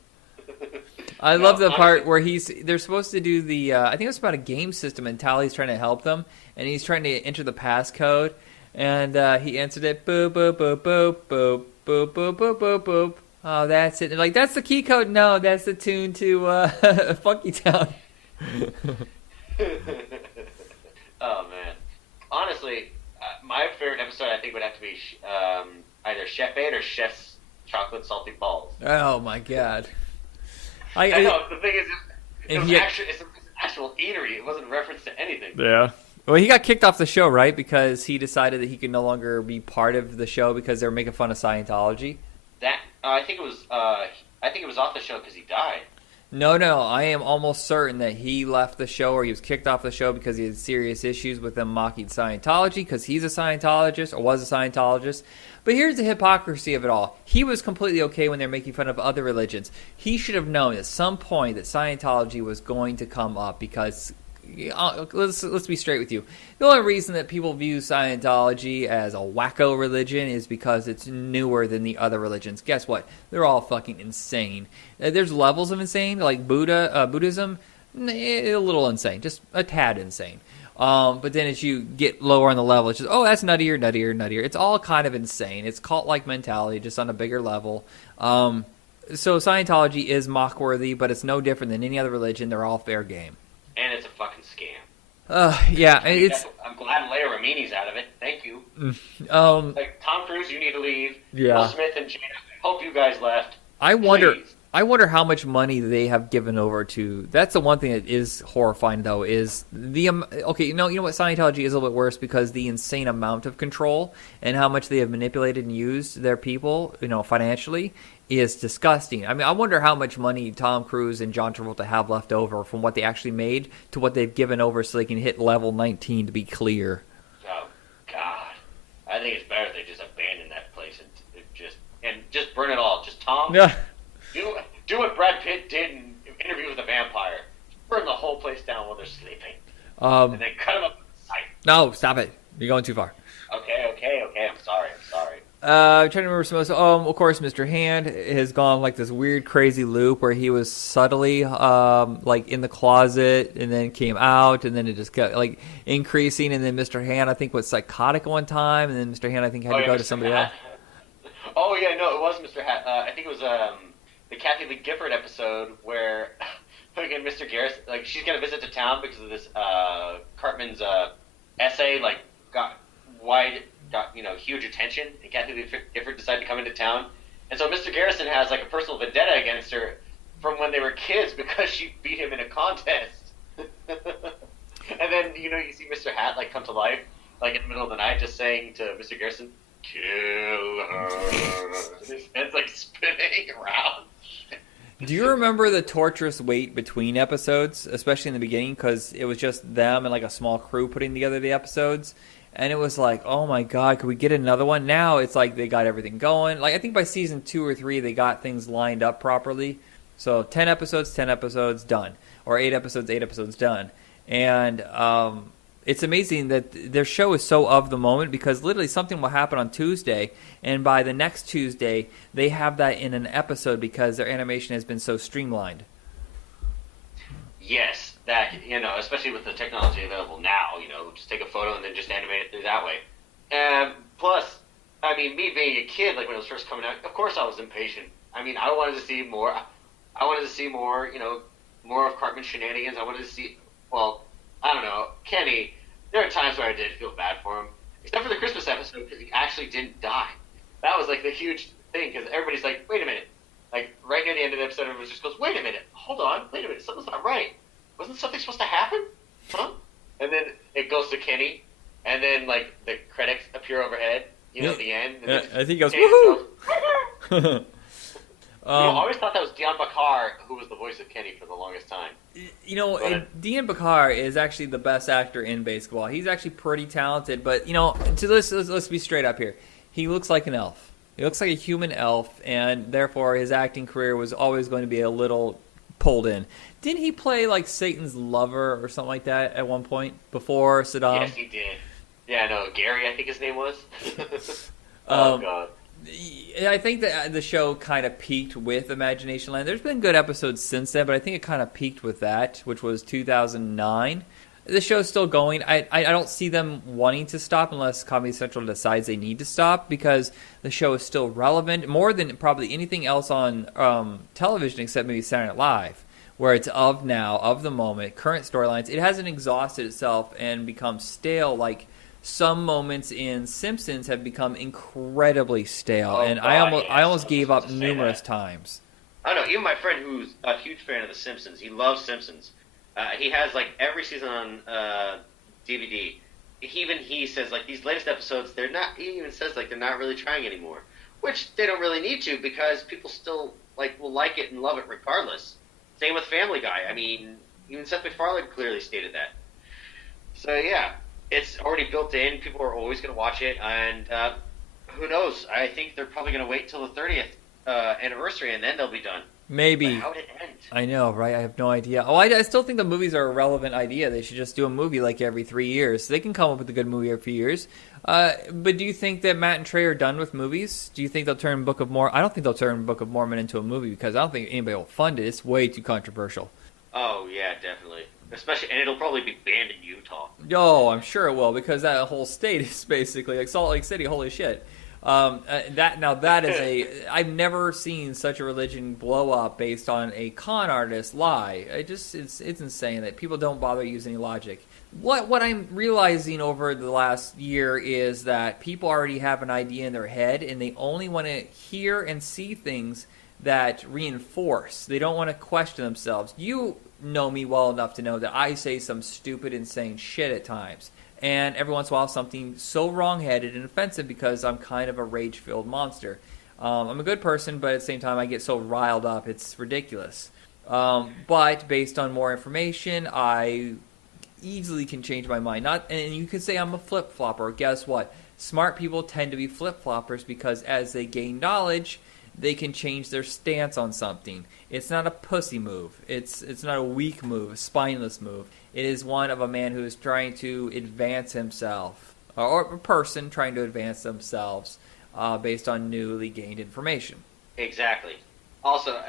I love the part where they're supposed to do the, I think it was about a game system, and Towley's trying to help them, and he's trying to enter the passcode, and he answered it, boop, boop, boop, boop, boop, boop, boop, boop, boop, boop. Oh, that's it. And like, that's the key code? No, that's the tune to Funky Town. Oh, man. Honestly, my favorite episode, I think, would have to be either Chef 8 or Chef's Chocolate Salty Balls. Oh, my God. I know. The thing is, it's an actual eatery. It wasn't a reference to anything. Yeah. Well, he got kicked off the show, right? Because he decided that he could no longer be part of the show because they were making fun of Scientology. I think it was off the show because he died. No, I am almost certain that he left the show or he was kicked off the show because he had serious issues with them mocking Scientology because he's a Scientologist or was a Scientologist. But here's the hypocrisy of it all. He was completely okay when they're making fun of other religions. He should have known at some point that Scientology was going to come up because... let's be straight with you. The only reason that people view Scientology as a wacko religion is because it's newer than the other religions. Guess what? They're all fucking insane. There's levels of insane, like Buddhism, a little insane, just a tad insane. But then as you get lower on the level, it's just, oh, that's nuttier. It's all kind of insane. It's cult-like mentality, just on a bigger level. So Scientology is mock-worthy, but it's no different than any other religion. They're all fair game. And it's a fucking scam. Yeah, I'm glad Leia Ramini's out of it. Thank you. Like Tom Cruise, you need to leave. Yeah. Will Smith and Jada, I hope you guys left. I wonder Please. how much money they have given over to. That's the one thing that is horrifying, though. Is the okay? You know what? Scientology is a little bit worse because the insane amount of control and how much they have manipulated and used their people, financially, is disgusting. I mean, I wonder how much money Tom Cruise and John Travolta have left over from what they actually made to what they've given over so they can hit level 19, to be clear. Oh, God. I think it's better if they just abandon that place and just burn it all. Just Tom, do what Brad Pitt did in Interview with a Vampire. Burn the whole place down while they're sleeping. And then cut them up with a scythe. No, stop it. You're going too far. Okay. I'm sorry. I'm trying to remember some. Of course, Mr. Hand has gone like this weird, crazy loop where he was subtly like in the closet and then came out, and then it just kept like increasing. And then Mr. Hand, I think, was psychotic one time, and then Mr. Hand, I think, had to go to somebody else. Oh yeah, no, it was Mr. Hat. I think it was the Kathy Lee Gifford episode where again Mr. Garrison, like she's gonna visit the town because of this Cartman's essay, like got huge attention, and Kathy Lee Gifford decided to come into town, and so Mr. Garrison has like a personal vendetta against her from when they were kids because she beat him in a contest. And then you see Mr. Hat like come to life like in the middle of the night, just saying to Mr. Garrison, "Kill her." His head's like spinning around. Do you remember the torturous wait between episodes, especially in the beginning, because it was just them and like a small crew putting together the episodes? And it was like, oh my God, could we get another one? Now it's like they got everything going. Like I think by season 2 or 3, they got things lined up properly. So 10 episodes, done. Or 8 episodes, done. And it's amazing that their show is so of the moment because literally something will happen on Tuesday, and by the next Tuesday, they have that in an episode because their animation has been so streamlined. Yes, that, especially with the technology available now, just take a photo and then just animate it through that way. Plus, I mean, me being a kid, like when it was first coming out, of course I was impatient. I mean, I wanted to see more. I wanted to see more, more of Cartman's shenanigans. I wanted to see, well, I don't know, Kenny. There are times where I did feel bad for him, except for the Christmas episode because he actually didn't die. That was like the huge thing because everybody's like, wait a minute. Like right near the end of the episode, everyone just goes, wait a minute, hold on, wait a minute, something's not right. Wasn't something supposed to happen? Huh? And then it goes to Kenny, and then like the credits appear overhead, at the end. And I think he goes, woohoo! I always thought that was Dion Bakar who was the voice of Kenny for the longest time. Dion Bakar is actually the best actor in basketball. He's actually pretty talented, but let's be straight up here. He looks like an elf. He looks like a human elf, and therefore his acting career was always going to be a little pulled in. Didn't he play like Satan's lover or something like that at one point before Saddam? Yes, he did. Yeah, no, Gary, I think his name was. Oh God. I think that the show kind of peaked with Imagination Land. There's been good episodes since then, but I think it kind of peaked with that, which was 2009. The show's still going. I don't see them wanting to stop unless Comedy Central decides they need to stop because the show is still relevant, more than probably anything else on television except maybe Saturday Night Live, where it's of now, of the moment, current storylines. It hasn't exhausted itself and become stale like some moments in Simpsons have become incredibly stale, and I almost gave up numerous times. I don't know. Even my friend, who's a huge fan of The Simpsons, he loves Simpsons. He has like every season on DVD. He says like these latest episodes, they're not. He even says like they're not really trying anymore, which they don't really need to because people still will like it and love it regardless. Same with Family Guy. I mean, even Seth MacFarlane clearly stated that. So yeah. It's already built in. People are always going to watch it, and who knows? I think they're probably going to wait till the 30th anniversary, and then they'll be done. Maybe. But how would it end? I know, right? I have no idea. Oh, I still think the movies are a relevant idea. They should just do a movie like every 3 years. So they can come up with a good movie every few years. But do you think that Matt and Trey are done with movies? Do you think they'll turn Book of Mormon? I don't think they'll turn Book of Mormon into a movie because I don't think anybody will fund it. It's way too controversial. Oh, yeah, definitely. Especially, and it'll probably be banned in Utah. Oh, I'm sure it will because that whole state is basically like Salt Lake City. Holy shit! That is I've never seen such a religion blow up based on a con artist lie. It's insane that people don't bother using any logic. What I'm realizing over the last year is that people already have an idea in their head and they only want to hear and see things that reinforce. They don't want to question themselves. You know me well enough to know that I say some stupid, insane shit at times. And every once in a while something so wrong-headed and offensive because I'm kind of a rage-filled monster. I'm a good person, but at the same time I get so riled up, it's ridiculous. But based on more information, I easily can change my mind. And you can say I'm a flip-flopper. Guess what? Smart people tend to be flip-floppers because as they gain knowledge, they can change their stance on something. It's not a pussy move. It's not a weak move, a spineless move. It is one of a man who is trying to advance himself, or a person trying to advance themselves based on newly gained information. Exactly. Also,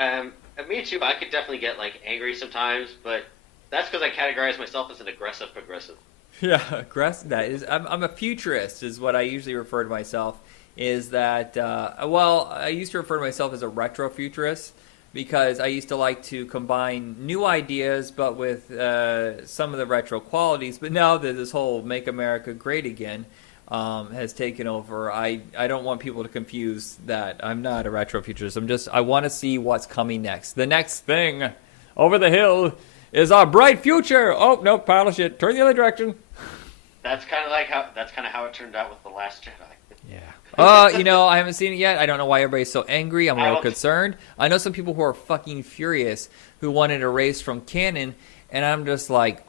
me too, I could definitely get angry sometimes, but that's because I categorize myself as an aggressive progressive. Yeah, aggressive. That is, I'm a futurist is what I usually refer to myself. Is that, I used to refer to myself as a retro-futurist because I used to like to combine new ideas but with some of the retro qualities. But now that this whole Make America Great Again has taken over, I don't want people to confuse that. I'm not a retro-futurist. I want to see what's coming next. The next thing over the hill is our bright future. Oh, no, pile of shit. Turn the other direction. That's kind of how it turned out with The Last Jedi. Yeah. I haven't seen it yet. I don't know why everybody's so angry. I'm a little concerned. I know some people who are fucking furious who want it erased from canon, and I'm just like,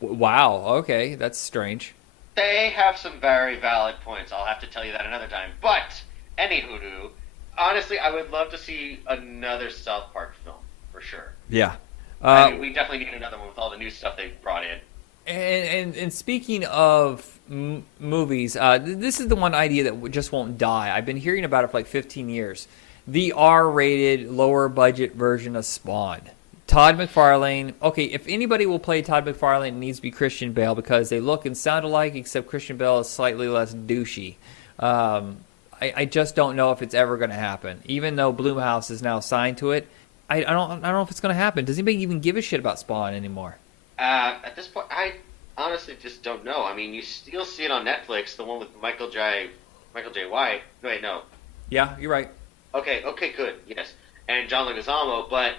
wow, okay, that's strange. They have some very valid points. I'll have to tell you that another time. But, anywho, honestly, I would love to see another South Park film. for sure. Yeah. I mean, we definitely need another one with all the new stuff they brought in. And speaking of movies, this is the one idea that just won't die. I've been hearing about it for like 15 years. The R-rated, lower-budget version of Spawn. Todd McFarlane. Okay, if anybody will play Todd McFarlane, it needs to be Christian Bale because they look and sound alike, except Christian Bale is slightly less douchey. I just don't know if it's ever going to happen. Even though Blumhouse is now signed to it, I don't know if it's going to happen. Does anybody even give a shit about Spawn anymore? At this point, I honestly just don't know. I mean, you still see it on Netflix, the one with Michael J. White. No, wait, no. Yeah, you're right. Okay, good, yes. And John Leguizamo, but,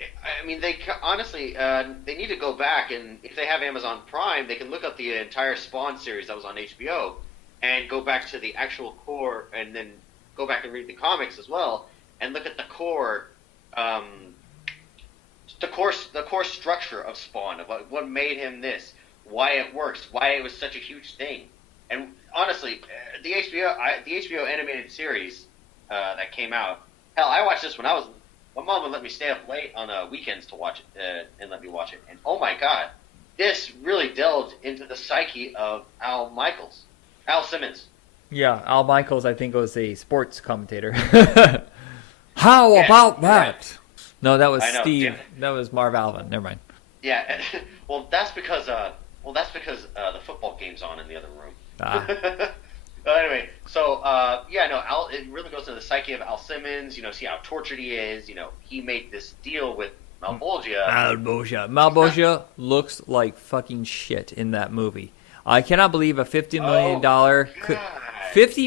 I mean, they honestly, they need to go back, and if they have Amazon Prime, they can look up the entire Spawn series that was on HBO, and go back to the actual core, and then go back and read the comics as well, and look at the core structure of Spawn, of what made him this, why it works, why it was such a huge thing. And honestly, the HBO animated series that came out, hell, I watched this when my mom would let me stay up late on weekends to watch it, and let me watch it. And oh my god, this really delved into the psyche of Al Simmons. Yeah, Al Michaels, I think, was a sports commentator. How about that? Right. No, that was Steve. That was Marv Alvin. Never mind. Yeah, well, that's because the football game's on in the other room. Anyway, so Al. It really goes into the psyche of Al Simmons. See how tortured he is. He made this deal with Malbolgia. Malbolgia looks like fucking shit in that movie. I cannot believe a $50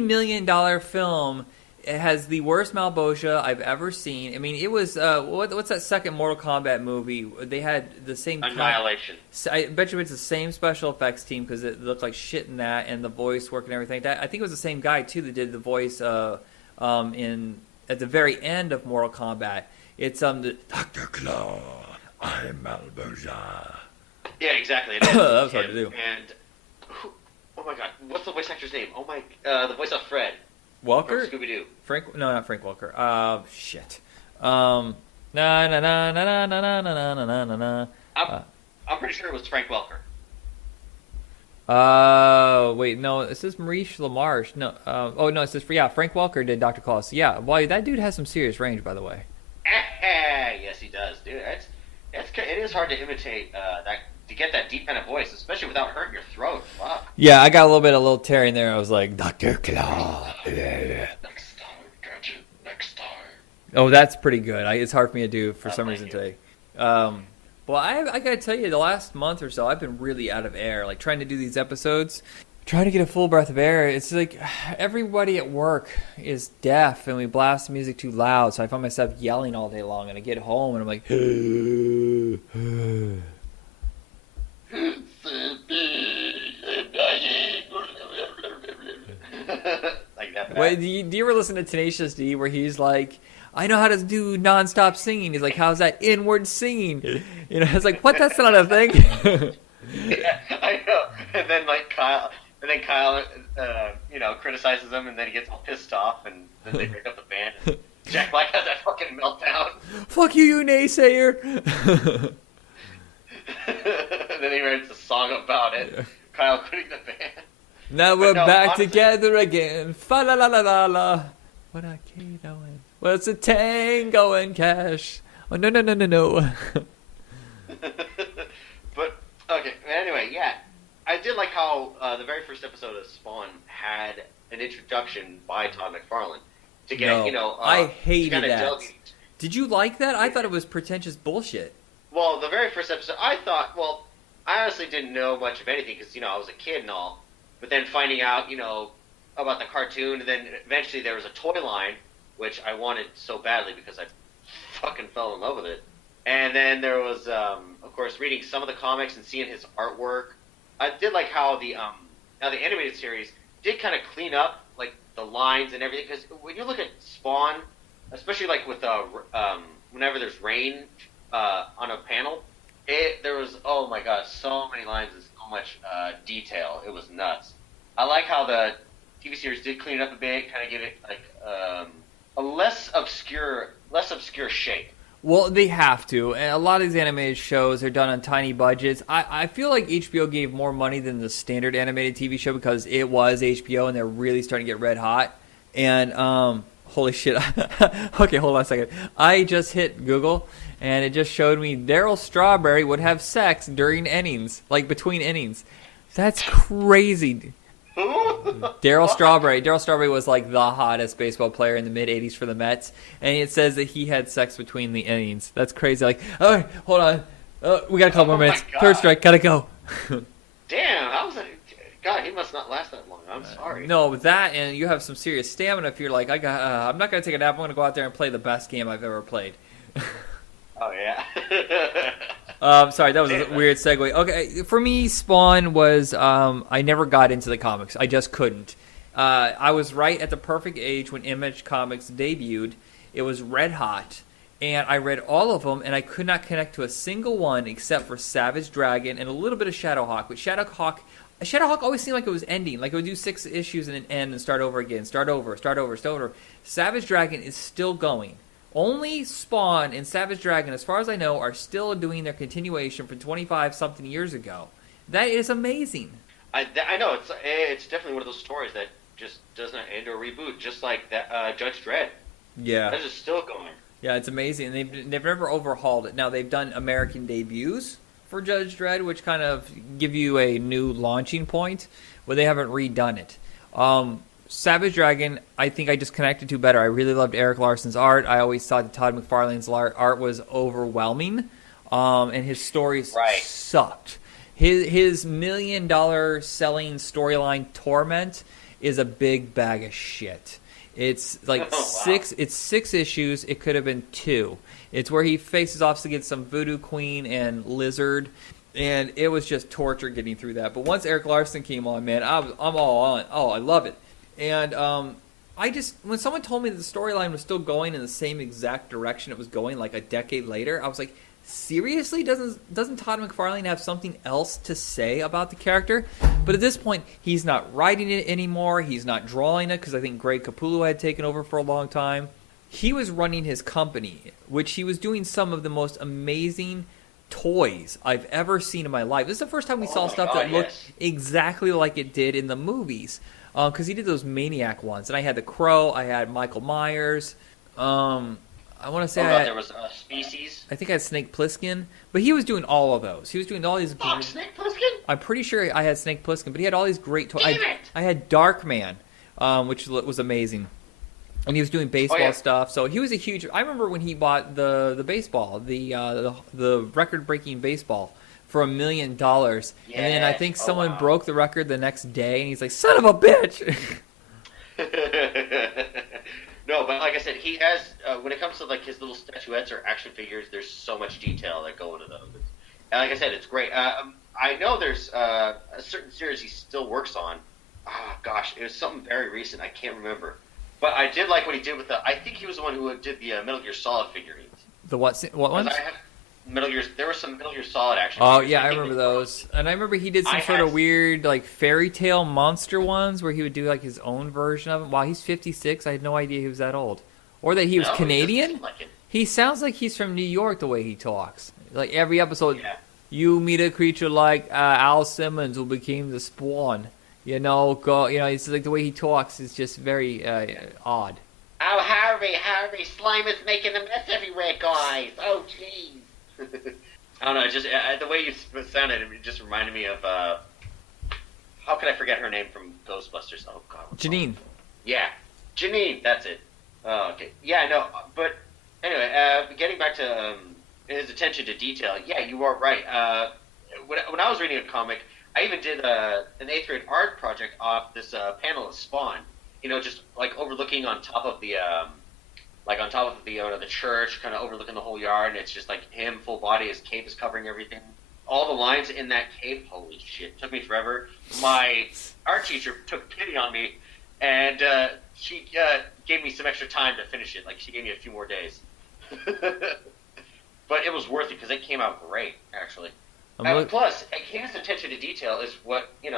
million film. It has the worst Malbolgia I've ever seen. I mean, it was what's that second Mortal Kombat movie? They had the same Annihilation. I bet you it's the same special effects team because it looked like shit in that, and the voice work and everything. I think it was the same guy too that did the voice at the very end of Mortal Kombat. It's the Dr. Claw. I'm Malbolgia. Yeah, exactly. It is. That was hard to do. And oh my god, what's the voice actor's name? Oh my, the voice of Fred. Welker? Scooby-Doo. No, not Frank Welker. Shit. Na na na na na na na na na na na. I'm pretty sure it was Frank Welker. Wait, no, it says Maurice LaMarche. No, it says Frank Welker did Dr. Claus. Yeah, boy, that dude has some serious range, by the way. Yes, he does, dude. It is hard to imitate to get that deep kind of voice, especially without hurting your throat. Fuck. Yeah, I got a little tear in there. I was like, Dr. Claw. Next time. Oh, that's pretty good. It's hard for me to do for some reason today. Well, I got to tell you, the last month or so, I've been really out of air. Like, trying to do these episodes, trying to get a full breath of air. It's like everybody at work is deaf, and we blast the music too loud, so I find myself yelling all day long, and I get home, and I'm like... Like that. Wait, do you ever listen to Tenacious D where he's like, I know how to do nonstop singing. He's like, how's that inward singing? It's like, what? That's not a thing. Yeah, I know. And then Kyle, criticizes him, and then he gets all pissed off, and then they break up the band. And Jack Black has that fucking meltdown. Fuck you naysayer. And then he writes a song about it. Kyle quitting the band. Now we're back together again. Fa la la la la la. What a key doing? What's a tango and cash? Oh no. But okay. Anyway, yeah, I did like how the very first episode of Spawn had an introduction by Todd McFarlane to get I hated that. Did you like that? I thought it was pretentious bullshit. Well, the very first episode, I honestly didn't know much of anything because I was a kid and all. But then finding out, about the cartoon, and then eventually there was a toy line, which I wanted so badly because I fucking fell in love with it. And then there was, of course, reading some of the comics and seeing his artwork. I did like how the animated series did kind of clean up, like, the lines and everything. Because when you look at Spawn, especially, like, with, whenever there's rain on a panel, there was, oh my god, so many lines and so much detail. It was nuts. I like how the TV series did clean it up a bit, kind of give it like a less obscure shape. Well, they have to. And a lot of these animated shows are done on tiny budgets. I feel like HBO gave more money than the standard animated TV show because it was HBO and they're really starting to get red hot. And, holy shit. Okay, hold on a second. I just hit Google and it just showed me Daryl Strawberry would have sex during innings, like between innings. That's crazy. Daryl Strawberry. Daryl Strawberry was like the hottest baseball player in the mid '80s for the Mets, and it says that he had sex between the innings. That's crazy. Like, all right, hold on, we got a couple more minutes. Third strike, gotta go. Damn, I was like, God, he must not last that long. I'm sorry. No, with that, and you have some serious stamina. If you're like, I'm not gonna take a nap. I'm gonna go out there and play the best game I've ever played. Oh yeah. Sorry, that was a weird segue. Okay, for me, Spawn was I never got into the comics. I just couldn't. I was right at the perfect age when Image Comics debuted. It was red hot, and I read all of them, and I could not connect to a single one except for Savage Dragon and a little bit of Shadowhawk. But Shadowhawk always seemed like it was ending. Like it would do 6 issues and then end and start over again. Start over. Savage Dragon is still going. Only Spawn and Savage Dragon, as far as I know, are still doing their continuation from 25-something years ago. That is amazing. I know, it's definitely one of those stories that just does not end or reboot, just like that Judge Dredd. Yeah. That is still going. Yeah, it's amazing. They've never overhauled it. Now, they've done American debuts for Judge Dredd, which kind of give you a new launching point, but they haven't redone it. Savage Dragon, I think I just connected to better. I really loved Eric Larson's art. I always thought that Todd McFarlane's art was overwhelming, and his stories sucked. His $1 million selling storyline Torment is a big bag of shit. It's like It's 6 issues. It could have been 2. It's where he faces off against some Voodoo Queen and Lizard. And it was just torture getting through that. But once Eric Larson came on, man, I'm all on. Oh, I love it. And when someone told me that the storyline was still going in the same exact direction it was going like a decade later, I was like, seriously? Doesn't Todd McFarlane have something else to say about the character? But at this point, he's not writing it anymore. He's not drawing it because I think Greg Capullo had taken over for a long time. He was running his company, which he was doing some of the most amazing toys I've ever seen in my life. This is the first time we saw stuff that looked exactly like it did in the movies. Because he did those Maniac ones. And I had the Crow. I had Michael Myers. I want to say there was Species. I think I had Snake Plissken. But he was doing all of those. He was doing all these... Snake Plissken? I'm pretty sure I had Snake Plissken. But he had all these great toys. Damn it! I had Darkman, which was amazing. And he was doing baseball stuff. So he was a huge... I remember when he bought the baseball. The record-breaking baseball. For $1 million, and then I think someone broke the record the next day, and he's like, "Son of a bitch!" No, but like I said, he has. When it comes to like his little statuettes or action figures, there's so much detail that go into those. And like I said, it's great. I know there's a certain series he still works on. Oh gosh, it was something very recent. I can't remember, but I did like what he did with the. I think he was the one who did the Metal Gear Solid figurines. The what ones? Metal Gear. There were some Metal Gear Solid action. Oh yeah, I remember those. And I remember he did some sort of weird like fairy tale monster ones where he would do like his own version of them. Wow, he's 56. I had no idea he was that old, or that he was Canadian. He sounds like he's from New York the way he talks. Like every episode, you meet a creature like Al Simmons who became the Spawn. It's like the way he talks is just very odd. Oh, Harvey, slime is making a mess everywhere, guys. Oh, jeez. I don't know, just the way you sounded, it just reminded me of, how could I forget her name from Ghostbusters? Oh, God. Janine. Yeah, Janine, that's it. Oh, okay. Yeah, I know, but anyway, getting back to his attention to detail, yeah, you are right. When I was reading a comic, I even did an 8th grade art project off this panel of Spawn, just like overlooking on top of the the church, kind of overlooking the whole yard, and it's just like him, full body, his cape is covering everything. All the lines in that cape, holy shit, took me forever. My art teacher took pity on me, and she gave me some extra time to finish it. Like, she gave me a few more days. But it was worth it, because it came out great, actually. Plus, his attention to detail is what, he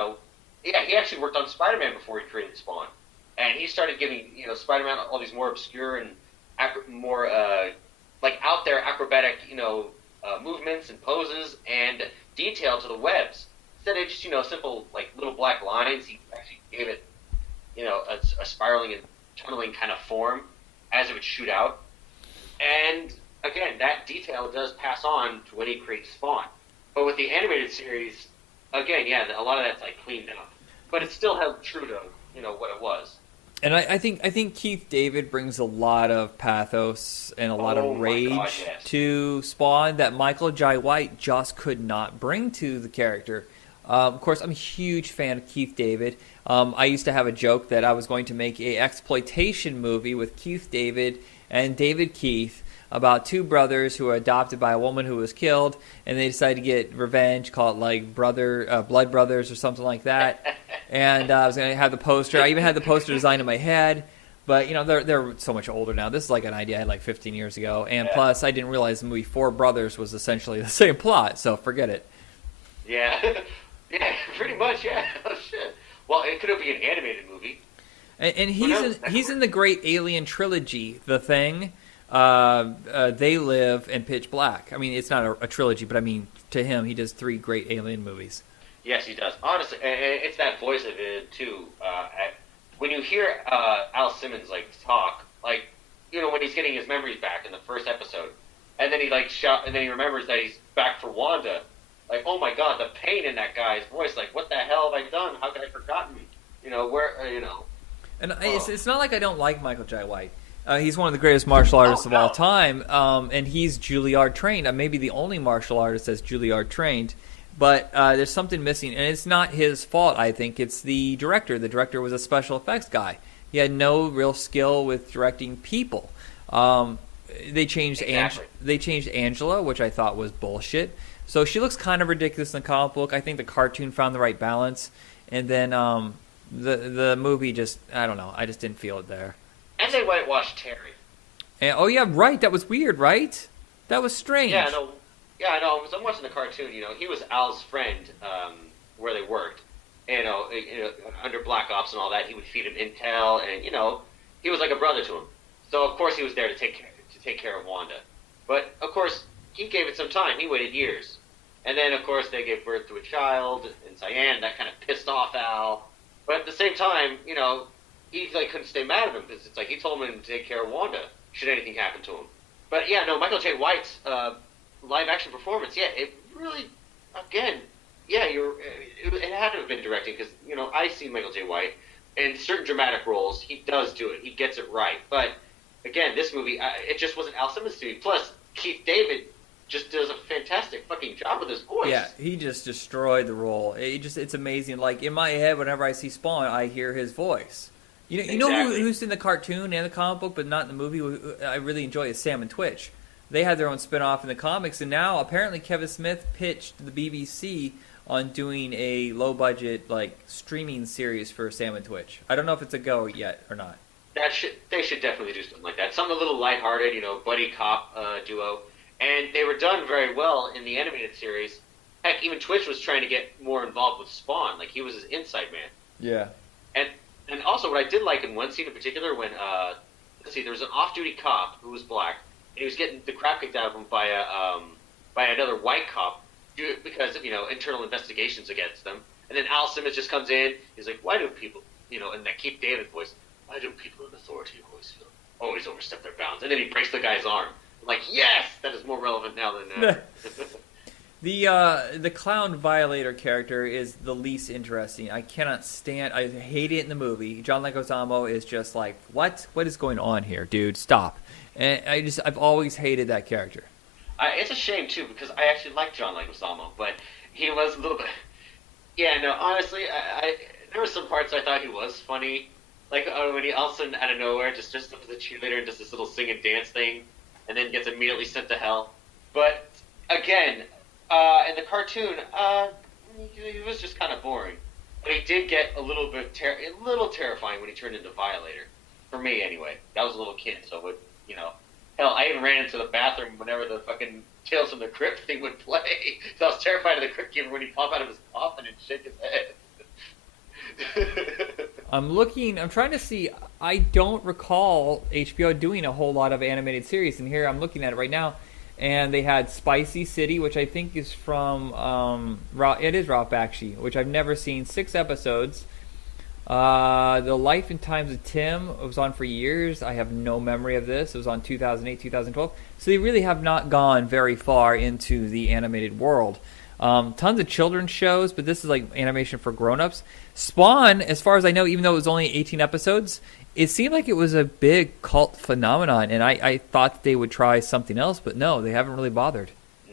actually worked on Spider-Man before he created Spawn. And he started giving, Spider-Man all these more obscure and more like out there acrobatic, movements and poses and detail to the webs. Instead of just, simple, like, little black lines, he actually gave it, a spiraling and tunneling kind of form as it would shoot out. And, again, that detail does pass on to when he creates Spawn. But with the animated series, again, yeah, a lot of that's, like, cleaned up. But it still held true to, what it was. And I think Keith David brings a lot of pathos and a lot of rage to Spawn that Michael Jai White just could not bring to the character. Of course, I'm a huge fan of Keith David. I used to have a joke that I was going to make a exploitation movie with Keith David and David Keith about two brothers who were adopted by a woman who was killed, and they decided to get revenge, call it like Blood Brothers or something like that. And I was going to have the poster. I even had the poster designed in my head. But, they're so much older now. This is like an idea I had like 15 years ago. And plus, I didn't realize the movie Four Brothers was essentially the same plot, so forget it. Yeah. Yeah, pretty much, yeah. Oh, shit. Well, it could be an animated movie. And he's in the great Alien trilogy, The Thing, They Live, and Pitch Black. I mean, it's not a trilogy, but I mean, to him, he does 3 great Alien movies. Yes, he does. Honestly, and it's that voice of it, too. When you hear Al Simmons, like, talk, like, when he's getting his memories back in the first episode, and then he, like, and then he remembers that he's back for Wanda, like, oh my God, the pain in that guy's voice, like, what the hell have I done? How could I have forgotten? And it's not like I don't like Michael Jai White. He's one of the greatest martial artists of all time, and he's Juilliard trained. Maybe the only martial artist that's Juilliard trained. But there's something missing, and it's not his fault, I think. It's the director. The director was a special effects guy. He had no real skill with directing people. They changed Angela, which I thought was bullshit. So she looks kind of ridiculous in the comic book. I think the cartoon found the right balance. And then the movie just, I don't know. I just didn't feel it there. And they whitewashed Terry. And, oh, yeah, right. That was weird, right? That was strange. Yeah, no. Yeah, I know. I'm watching the cartoon. He was Al's friend where they worked. And, under Black Ops and all that, he would feed him intel, and he was like a brother to him. So of course he was there to take care of Wanda. But of course he gave it some time. He waited years, and then of course they gave birth to a child in Cyan. That kind of pissed off Al. But at the same time, he like couldn't stay mad at him because it's like he told him to take care of Wanda should anything happen to him. But yeah, no, Michael Jai White's live-action performance, yeah, it really, again, yeah, it had to have been directing because, I see Michael Jai White in certain dramatic roles. He does do it. He gets it right. But, again, this movie, it just wasn't Al Simmons' movie. Plus, Keith David just does a fantastic fucking job with his voice. Yeah, he just destroyed the role. It's amazing. Like, in my head, whenever I see Spawn, I hear his voice. You know who's in the cartoon and the comic book, but not in the movie, who I really enjoy, is Sam and Twitch. They had their own spin-off in the comics, and now apparently Kevin Smith pitched the BBC on doing a low-budget streaming series for Sam and Twitch. I don't know if it's a go yet or not. They should definitely do something like that. Something a little lighthearted, buddy cop duo. And they were done very well in the animated series. Heck, even Twitch was trying to get more involved with Spawn. Like, he was his insight man. Yeah. And also, what I did like in one scene in particular when, there was an off-duty cop who was black, and he was getting the crap kicked out of him by another white cop because of, internal investigations against them. And then Al Simmons just comes in, he's like, why do people, in that Keith David voice, why do people in authority always overstep their bounds? And then he breaks the guy's arm. I'm like, yes! That is more relevant now than ever. The clown violator character is the least interesting. I cannot stand. I hate it in the movie. John Leguizamo is just like, what? What is going on here, dude? Stop. And I've always hated that character. It's a shame too because I actually like John Leguizamo, but he was a little bit. Yeah, no. Honestly, there were some parts I thought he was funny, like when he all of a sudden out of nowhere just up as a cheerleader and does this little sing and dance thing, and then gets immediately sent to hell. But again. In the cartoon, he was just kind of boring. But he did get a little terrifying when he turned into Violator. For me, anyway. That was a little kid, so it would, Hell, I even ran into the bathroom whenever the fucking Tales from the Crypt thing would play. So I was terrified of the Crypt Keeper when he'd pop out of his coffin and shake his head. I'm trying to see. I don't recall HBO doing a whole lot of animated series, and here I'm looking at it right now. And they had Spicy City, which I think is from it is Ralph Bakshi, which I've never seen. 6 episodes. The Life and Times of Tim was on for years. I have no memory of this. It was on 2008, 2012. So they really have not gone very far into the animated world. Tons of children's shows, but this is like animation for grown-ups. Spawn, as far as I know, even though it was only 18 episodes, it seemed like it was a big cult phenomenon, and I thought they would try something else, but no, they haven't really bothered.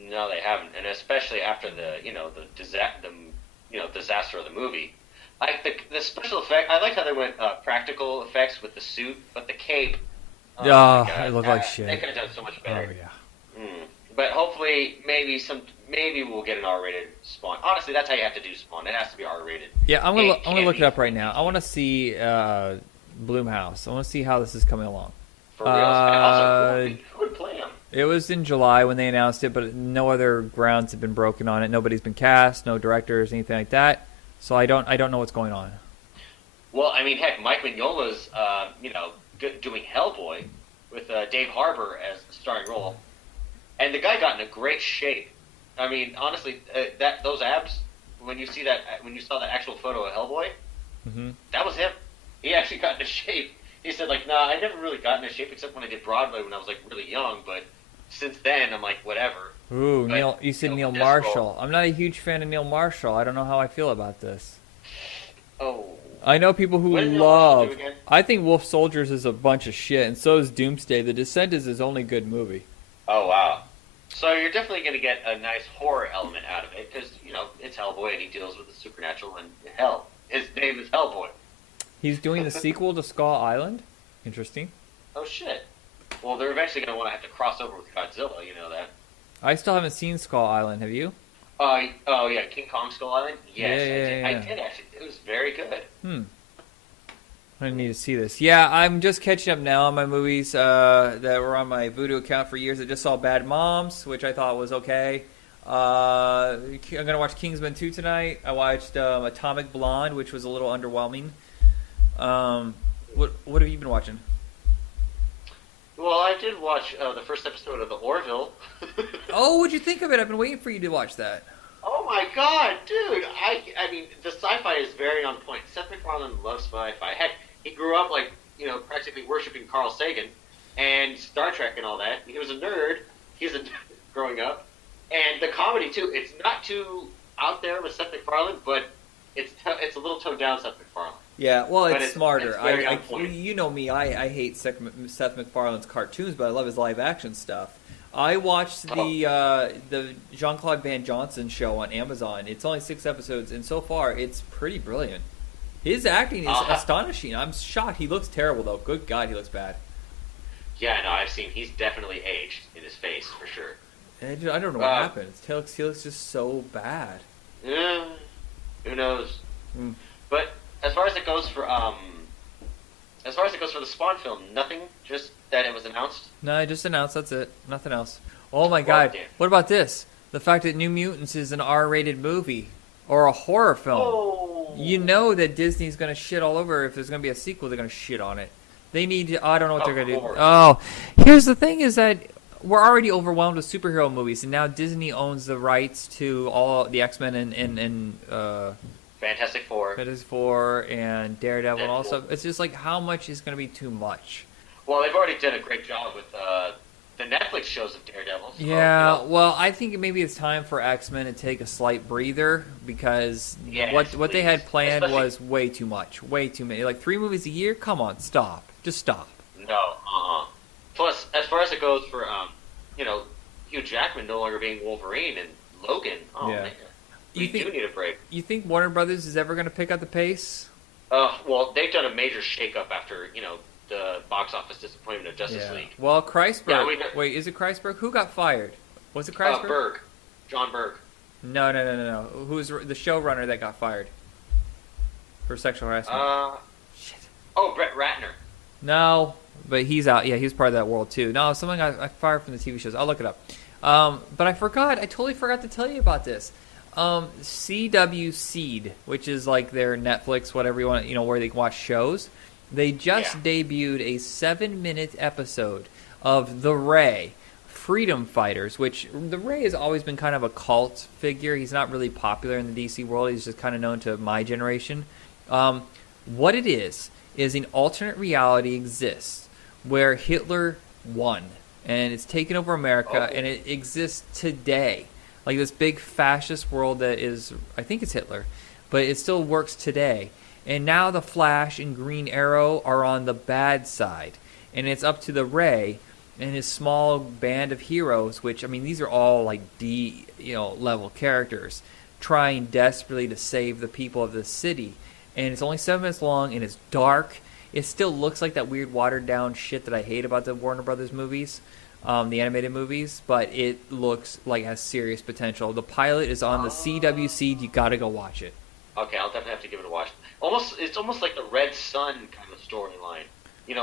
No, they haven't, and especially after the disaster of the movie. Like the special effect, I like how they went practical effects with the suit, but the cape. It looked like shit. They could have done so much better. Oh yeah. But hopefully, maybe we'll get an R-rated Spawn. Honestly, that's how you have to do Spawn. It has to be R-rated. Yeah, I'm gonna look it up right now. I want to see Bloomhouse. I want to see how this is coming along. For real. And also, who would play him? It was in July when they announced it, but no other grounds have been broken on it. Nobody's been cast, no directors, anything like that. So I don't know what's going on. Well, I mean, heck, Mike Mignola's doing Hellboy with Dave Harbour as the starring role, and the guy got in a great shape. I mean, honestly, those abs when you saw that actual photo of Hellboy, that was him. He actually got into shape. He said, like, nah, I never really got into shape except when I did Broadway when I was like really young, but since then I'm like whatever. Ooh, but, you said Neil Marshall. I'm not a huge fan of Neil Marshall. I don't know how I feel about this. Oh. I know people who love. I think Wolf Soldiers is a bunch of shit, and so is Doomsday. The Descent is his only good movie. Oh wow. So you're definitely going to get a nice horror element out of it because it's Hellboy and he deals with the supernatural and hell. His name is Hellboy. He's doing the sequel to Skull Island. Interesting. Oh shit. Well, they're eventually going to want to have to cross over with Godzilla. You know that. I still haven't seen Skull Island. Have you? Oh yeah, King Kong Skull Island. Yes, Yeah. I did actually. It was very good. I need to see this. Yeah, I'm just catching up now on my movies that were on my Vudu account for years. I just saw Bad Moms, which I thought was okay. I'm going to watch Kingsman 2 tonight. I watched Atomic Blonde, which was a little underwhelming. What have you been watching? Well, I did watch the first episode of The Orville. Oh, what'd you think of it? I've been waiting for you to watch that. Oh my god, dude! I mean, the sci-fi is very on point. Seth MacFarlane loves sci-fi. Heck, he grew up practically worshiping Carl Sagan and Star Trek and all that. He was a nerd. He's a growing up, and the comedy too. It's not too out there with Seth MacFarlane, but it's a little toned down Seth MacFarlane. Yeah, well, it's smarter. It's very on point. You know me. I hate Seth MacFarlane's cartoons, but I love his live action stuff. I watched the Jean-Claude Van Johnson show on Amazon. It's only 6 episodes, and so far it's pretty brilliant. His acting is astonishing. I'm shocked. He looks terrible though. Good God, he looks bad. Yeah, no, I've seen. He's definitely aged in his face for sure. I don't know what happened. He looks just so bad. Yeah, who knows? But as far as it goes for the Spawn film, nothing. Just that it was announced. No, I just announced. That's it. Nothing else. Oh my God! Yeah. What about this? The fact that New Mutants is an R-rated movie or a horror film. Oh. You know that Disney's going to shit all over. If there's going to be a sequel, they're going to shit on it. They need to, I don't know what they're going to do. Oh, here's the thing is that we're already overwhelmed with superhero movies, and now Disney owns the rights to all the X-Men and Fantastic Four and Daredevil, and Deadpool. also it's just like how much is going to be too much. Well, they've already done a great job with the Netflix shows of Daredevil. So, Yeah, well, I think maybe it's time for X-Men to take a slight breather because what they had planned was way too much, way too many. Like 3 movies a year? Come on, stop. Just stop. No, Plus, as far as it goes for, Hugh Jackman no longer being Wolverine and Logan, man, we do need a break. You think Warner Brothers is ever going to pick up the pace? Well, they've done a major shakeup after, the box office disappointment of Justice League. Well, Kreisberg. Wait, is it Kreisberg? Who got fired? Was it Kreisberg? Berg. John Berg. No. Who's the showrunner that got fired for sexual harassment? Shit. Oh, Brett Ratner. No, but he's out. Yeah, he's part of that world too. No, something I fired from the TV shows. I'll look it up. But I totally forgot to tell you about this. CW Seed, which is like their Netflix, whatever you want, where they can watch shows. They just debuted a 7-minute episode of The Ray, Freedom Fighters, which The Ray has always been kind of a cult figure. He's not really popular in the DC world. He's just kind of known to my generation. What it is an alternate reality exists where Hitler won, and it's taken over America, and it exists today. Like this big fascist world that is, I think it's Hitler, but it still works today. And now the Flash and Green Arrow are on the bad side. And it's up to the Ray and his small band of heroes, which, I mean, these are all like D, level characters, trying desperately to save the people of the city. And it's only 7 minutes long, and it's dark. It still looks like that weird watered-down shit that I hate about the Warner Brothers movies. The animated movies, but it looks like it has serious potential. The pilot is on the CW Seed. You gotta go watch it. Okay, I'll definitely have to give it a watch. It's almost like the Red Sun kind of storyline,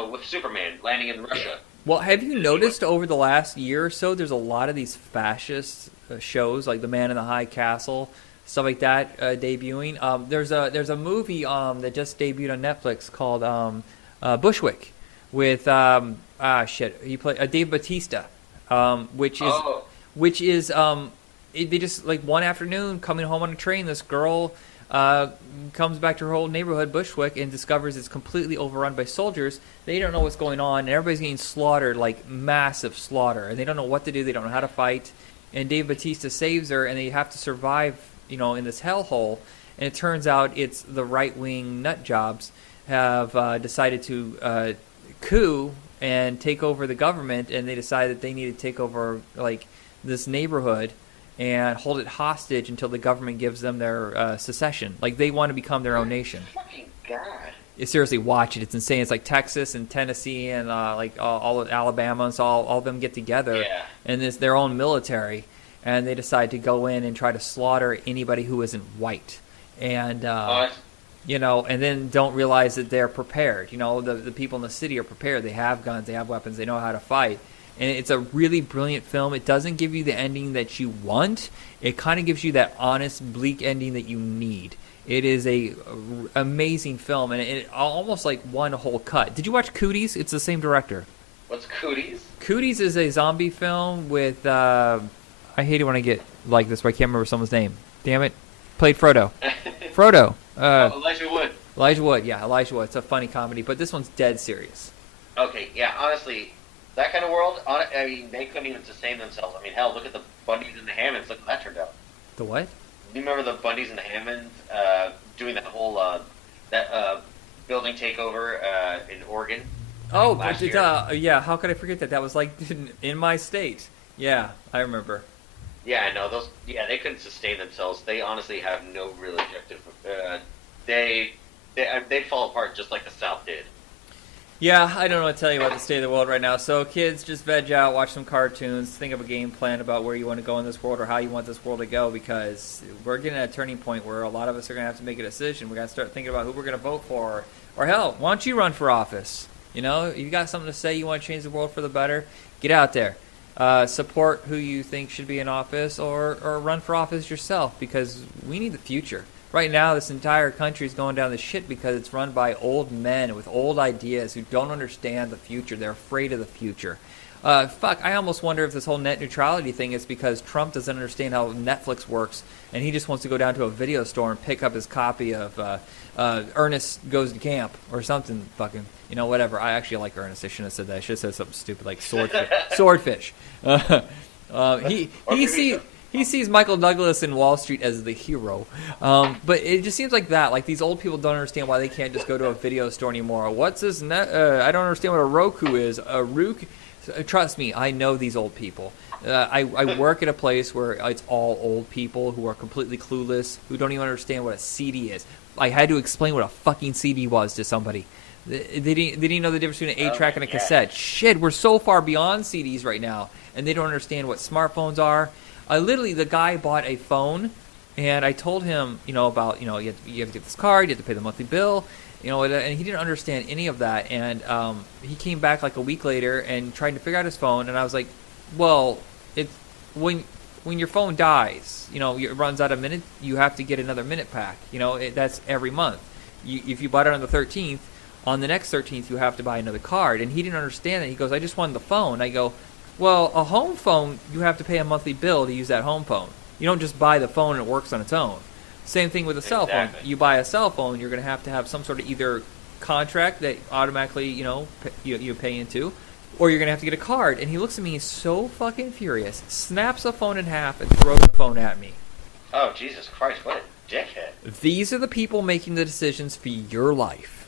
with Superman landing in Russia. Well, have you noticed over the last year or so, there's a lot of these fascist shows, like The Man in the High Castle, stuff like that, debuting. There's a movie that just debuted on Netflix called Bushwick with he played Dave Bautista, which is they just like one afternoon coming home on a train, this girl comes back to her old neighborhood Bushwick and discovers it's completely overrun by soldiers. They don't know what's going on, and everybody's getting slaughtered, like massive slaughter, and they don't know what to do. They don't know how to fight, and Dave Bautista saves her, and they have to survive, in this hellhole. And it turns out it's the right-wing nut jobs have decided to coup and take over the government, and they decide that they need to take over like this neighborhood and hold it hostage until the government gives them their secession. Like they want to become their own nation. Fucking God. Seriously, watch it. It's insane. It's like Texas and Tennessee and like all of Alabama, and so all of them get together, and it's their own military, and they decide to go in and try to slaughter anybody who isn't white, and and then don't realize that they're prepared. The people in the city are prepared. They have guns, they have weapons, they know how to fight. And it's a really brilliant film. It doesn't give you the ending that you want. It kind of gives you that honest, bleak ending that you need. It is a amazing film, and it almost like one whole cut. Did you watch Cooties? It's the same director. What's Cooties? Cooties is a zombie film with I hate it when I get like this, but I can't remember someone's name. Damn it. Played Frodo. Frodo. Elijah Wood. Elijah Wood, yeah, Elijah Wood. It's a funny comedy, but this one's dead serious. Okay, yeah, honestly, that kind of world, I mean, they couldn't even sustain themselves. I mean, hell, look at the Bundys and the Hammonds. Look how that turned out. The what? Do you remember the Bundys and the Hammonds doing that whole building takeover in Oregon? Oh, yeah, how could I forget that? That was like in my state. Yeah, I remember. Yeah, I know. They couldn't sustain themselves. They honestly have no real objective. They'd fall apart just like the South did. Yeah, I don't know what to tell you about the state of the world right now. So kids, just veg out, watch some cartoons, think of a game plan about where you want to go in this world or how you want this world to go, because we're getting at a turning point where a lot of us are going to have to make a decision. We're going to start thinking about who we're going to vote for. Or hell, why don't you run for office? You got something to say, you want to change the world for the better, get out there. Support who you think should be in office, or run for office yourself, because we need the future. Right now, this entire country is going down the shit because it's run by old men with old ideas who don't understand the future. They're afraid of the future. I almost wonder if this whole net neutrality thing is because Trump doesn't understand how Netflix works, and he just wants to go down to a video store and pick up his copy of Ernest Goes to Camp or something fucking, whatever. I actually like Ernest. I shouldn't have said that. I should have said something stupid like Swordfish. He sees Michael Douglas in Wall Street as the hero. But it just seems like that. Like, these old people don't understand why they can't just go to a video store anymore. What's this? I don't understand what a Roku is. A Rook? Trust me, I know these old people. I work at a place where it's all old people who are completely clueless, who don't even understand what a CD is. I had to explain what a fucking CD was to somebody. They didn't know the difference between an 8-track and a cassette. Shit, we're so far beyond CDs right now, and they don't understand what smartphones are. Literally, the guy bought a phone, and I told him, about, you have to get this card, you have to pay the monthly bill, and he didn't understand any of that. And he came back like a week later and tried to figure out his phone, and I was like, well, when your phone dies, it runs out of minutes, you have to get another minute pack. That's every month. If you bought it on the 13th, on the next 13th you have to buy another card. And he didn't understand that. He goes, I just wanted the phone. I go, well, a home phone, you have to pay a monthly bill to use that home phone. You don't just buy the phone and it works on its own. Same thing with a cell phone. You buy a cell phone, you're going to have some sort of either contract that automatically, you pay into, or you're going to have to get a card. And he looks at me so fucking furious, snaps the phone in half, and throws the phone at me. Oh, Jesus Christ, what a dickhead. These are the people making the decisions for your life.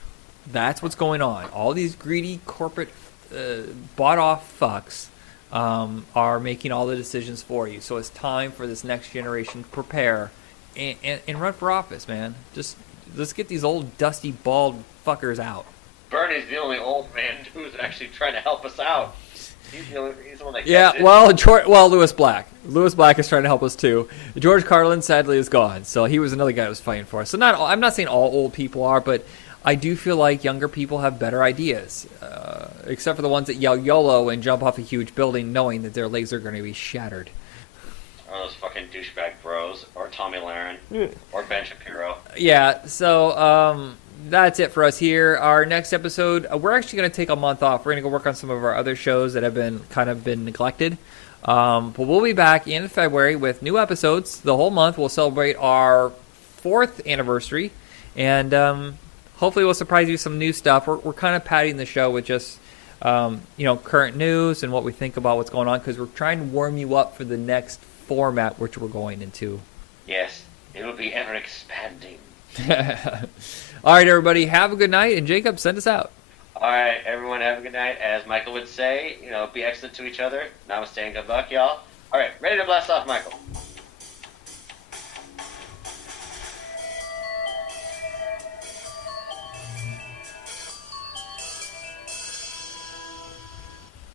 That's what's going on. All these greedy corporate bought-off fucks are making all the decisions for you. So it's time for this next generation to prepare and run for office, man. Just let's get these old, dusty, bald fuckers out. Bernie's the only old man who's actually trying to help us out. He's the one that gets it. Lewis Black. Lewis Black is trying to help us too. George Carlin sadly is gone, so he was another guy who was fighting for us. So I'm not saying all old people are, but I do feel like younger people have better ideas, except for the ones that yell YOLO and jump off a huge building knowing that their legs are going to be shattered. Or those fucking douchebag bros, or Tommy Lahren, or Ben Shapiro. Yeah, so that's it for us here. Our next episode, we're actually going to take a month off. We're going to go work on some of our other shows that have been neglected. But we'll be back in February with new episodes. The whole month we'll celebrate our 4th anniversary, and hopefully we'll surprise you with some new stuff. We're kind of padding the show with just current news and what we think about what's going on, because we're trying to warm you up for the next format which we're going into. Yes, it will be ever expanding. All right, everybody, have a good night, and Jacob, send us out. All right, everyone, have a good night. As Michael would say, be excellent to each other. Namaste and good luck, y'all. All right, ready to blast off, Michael.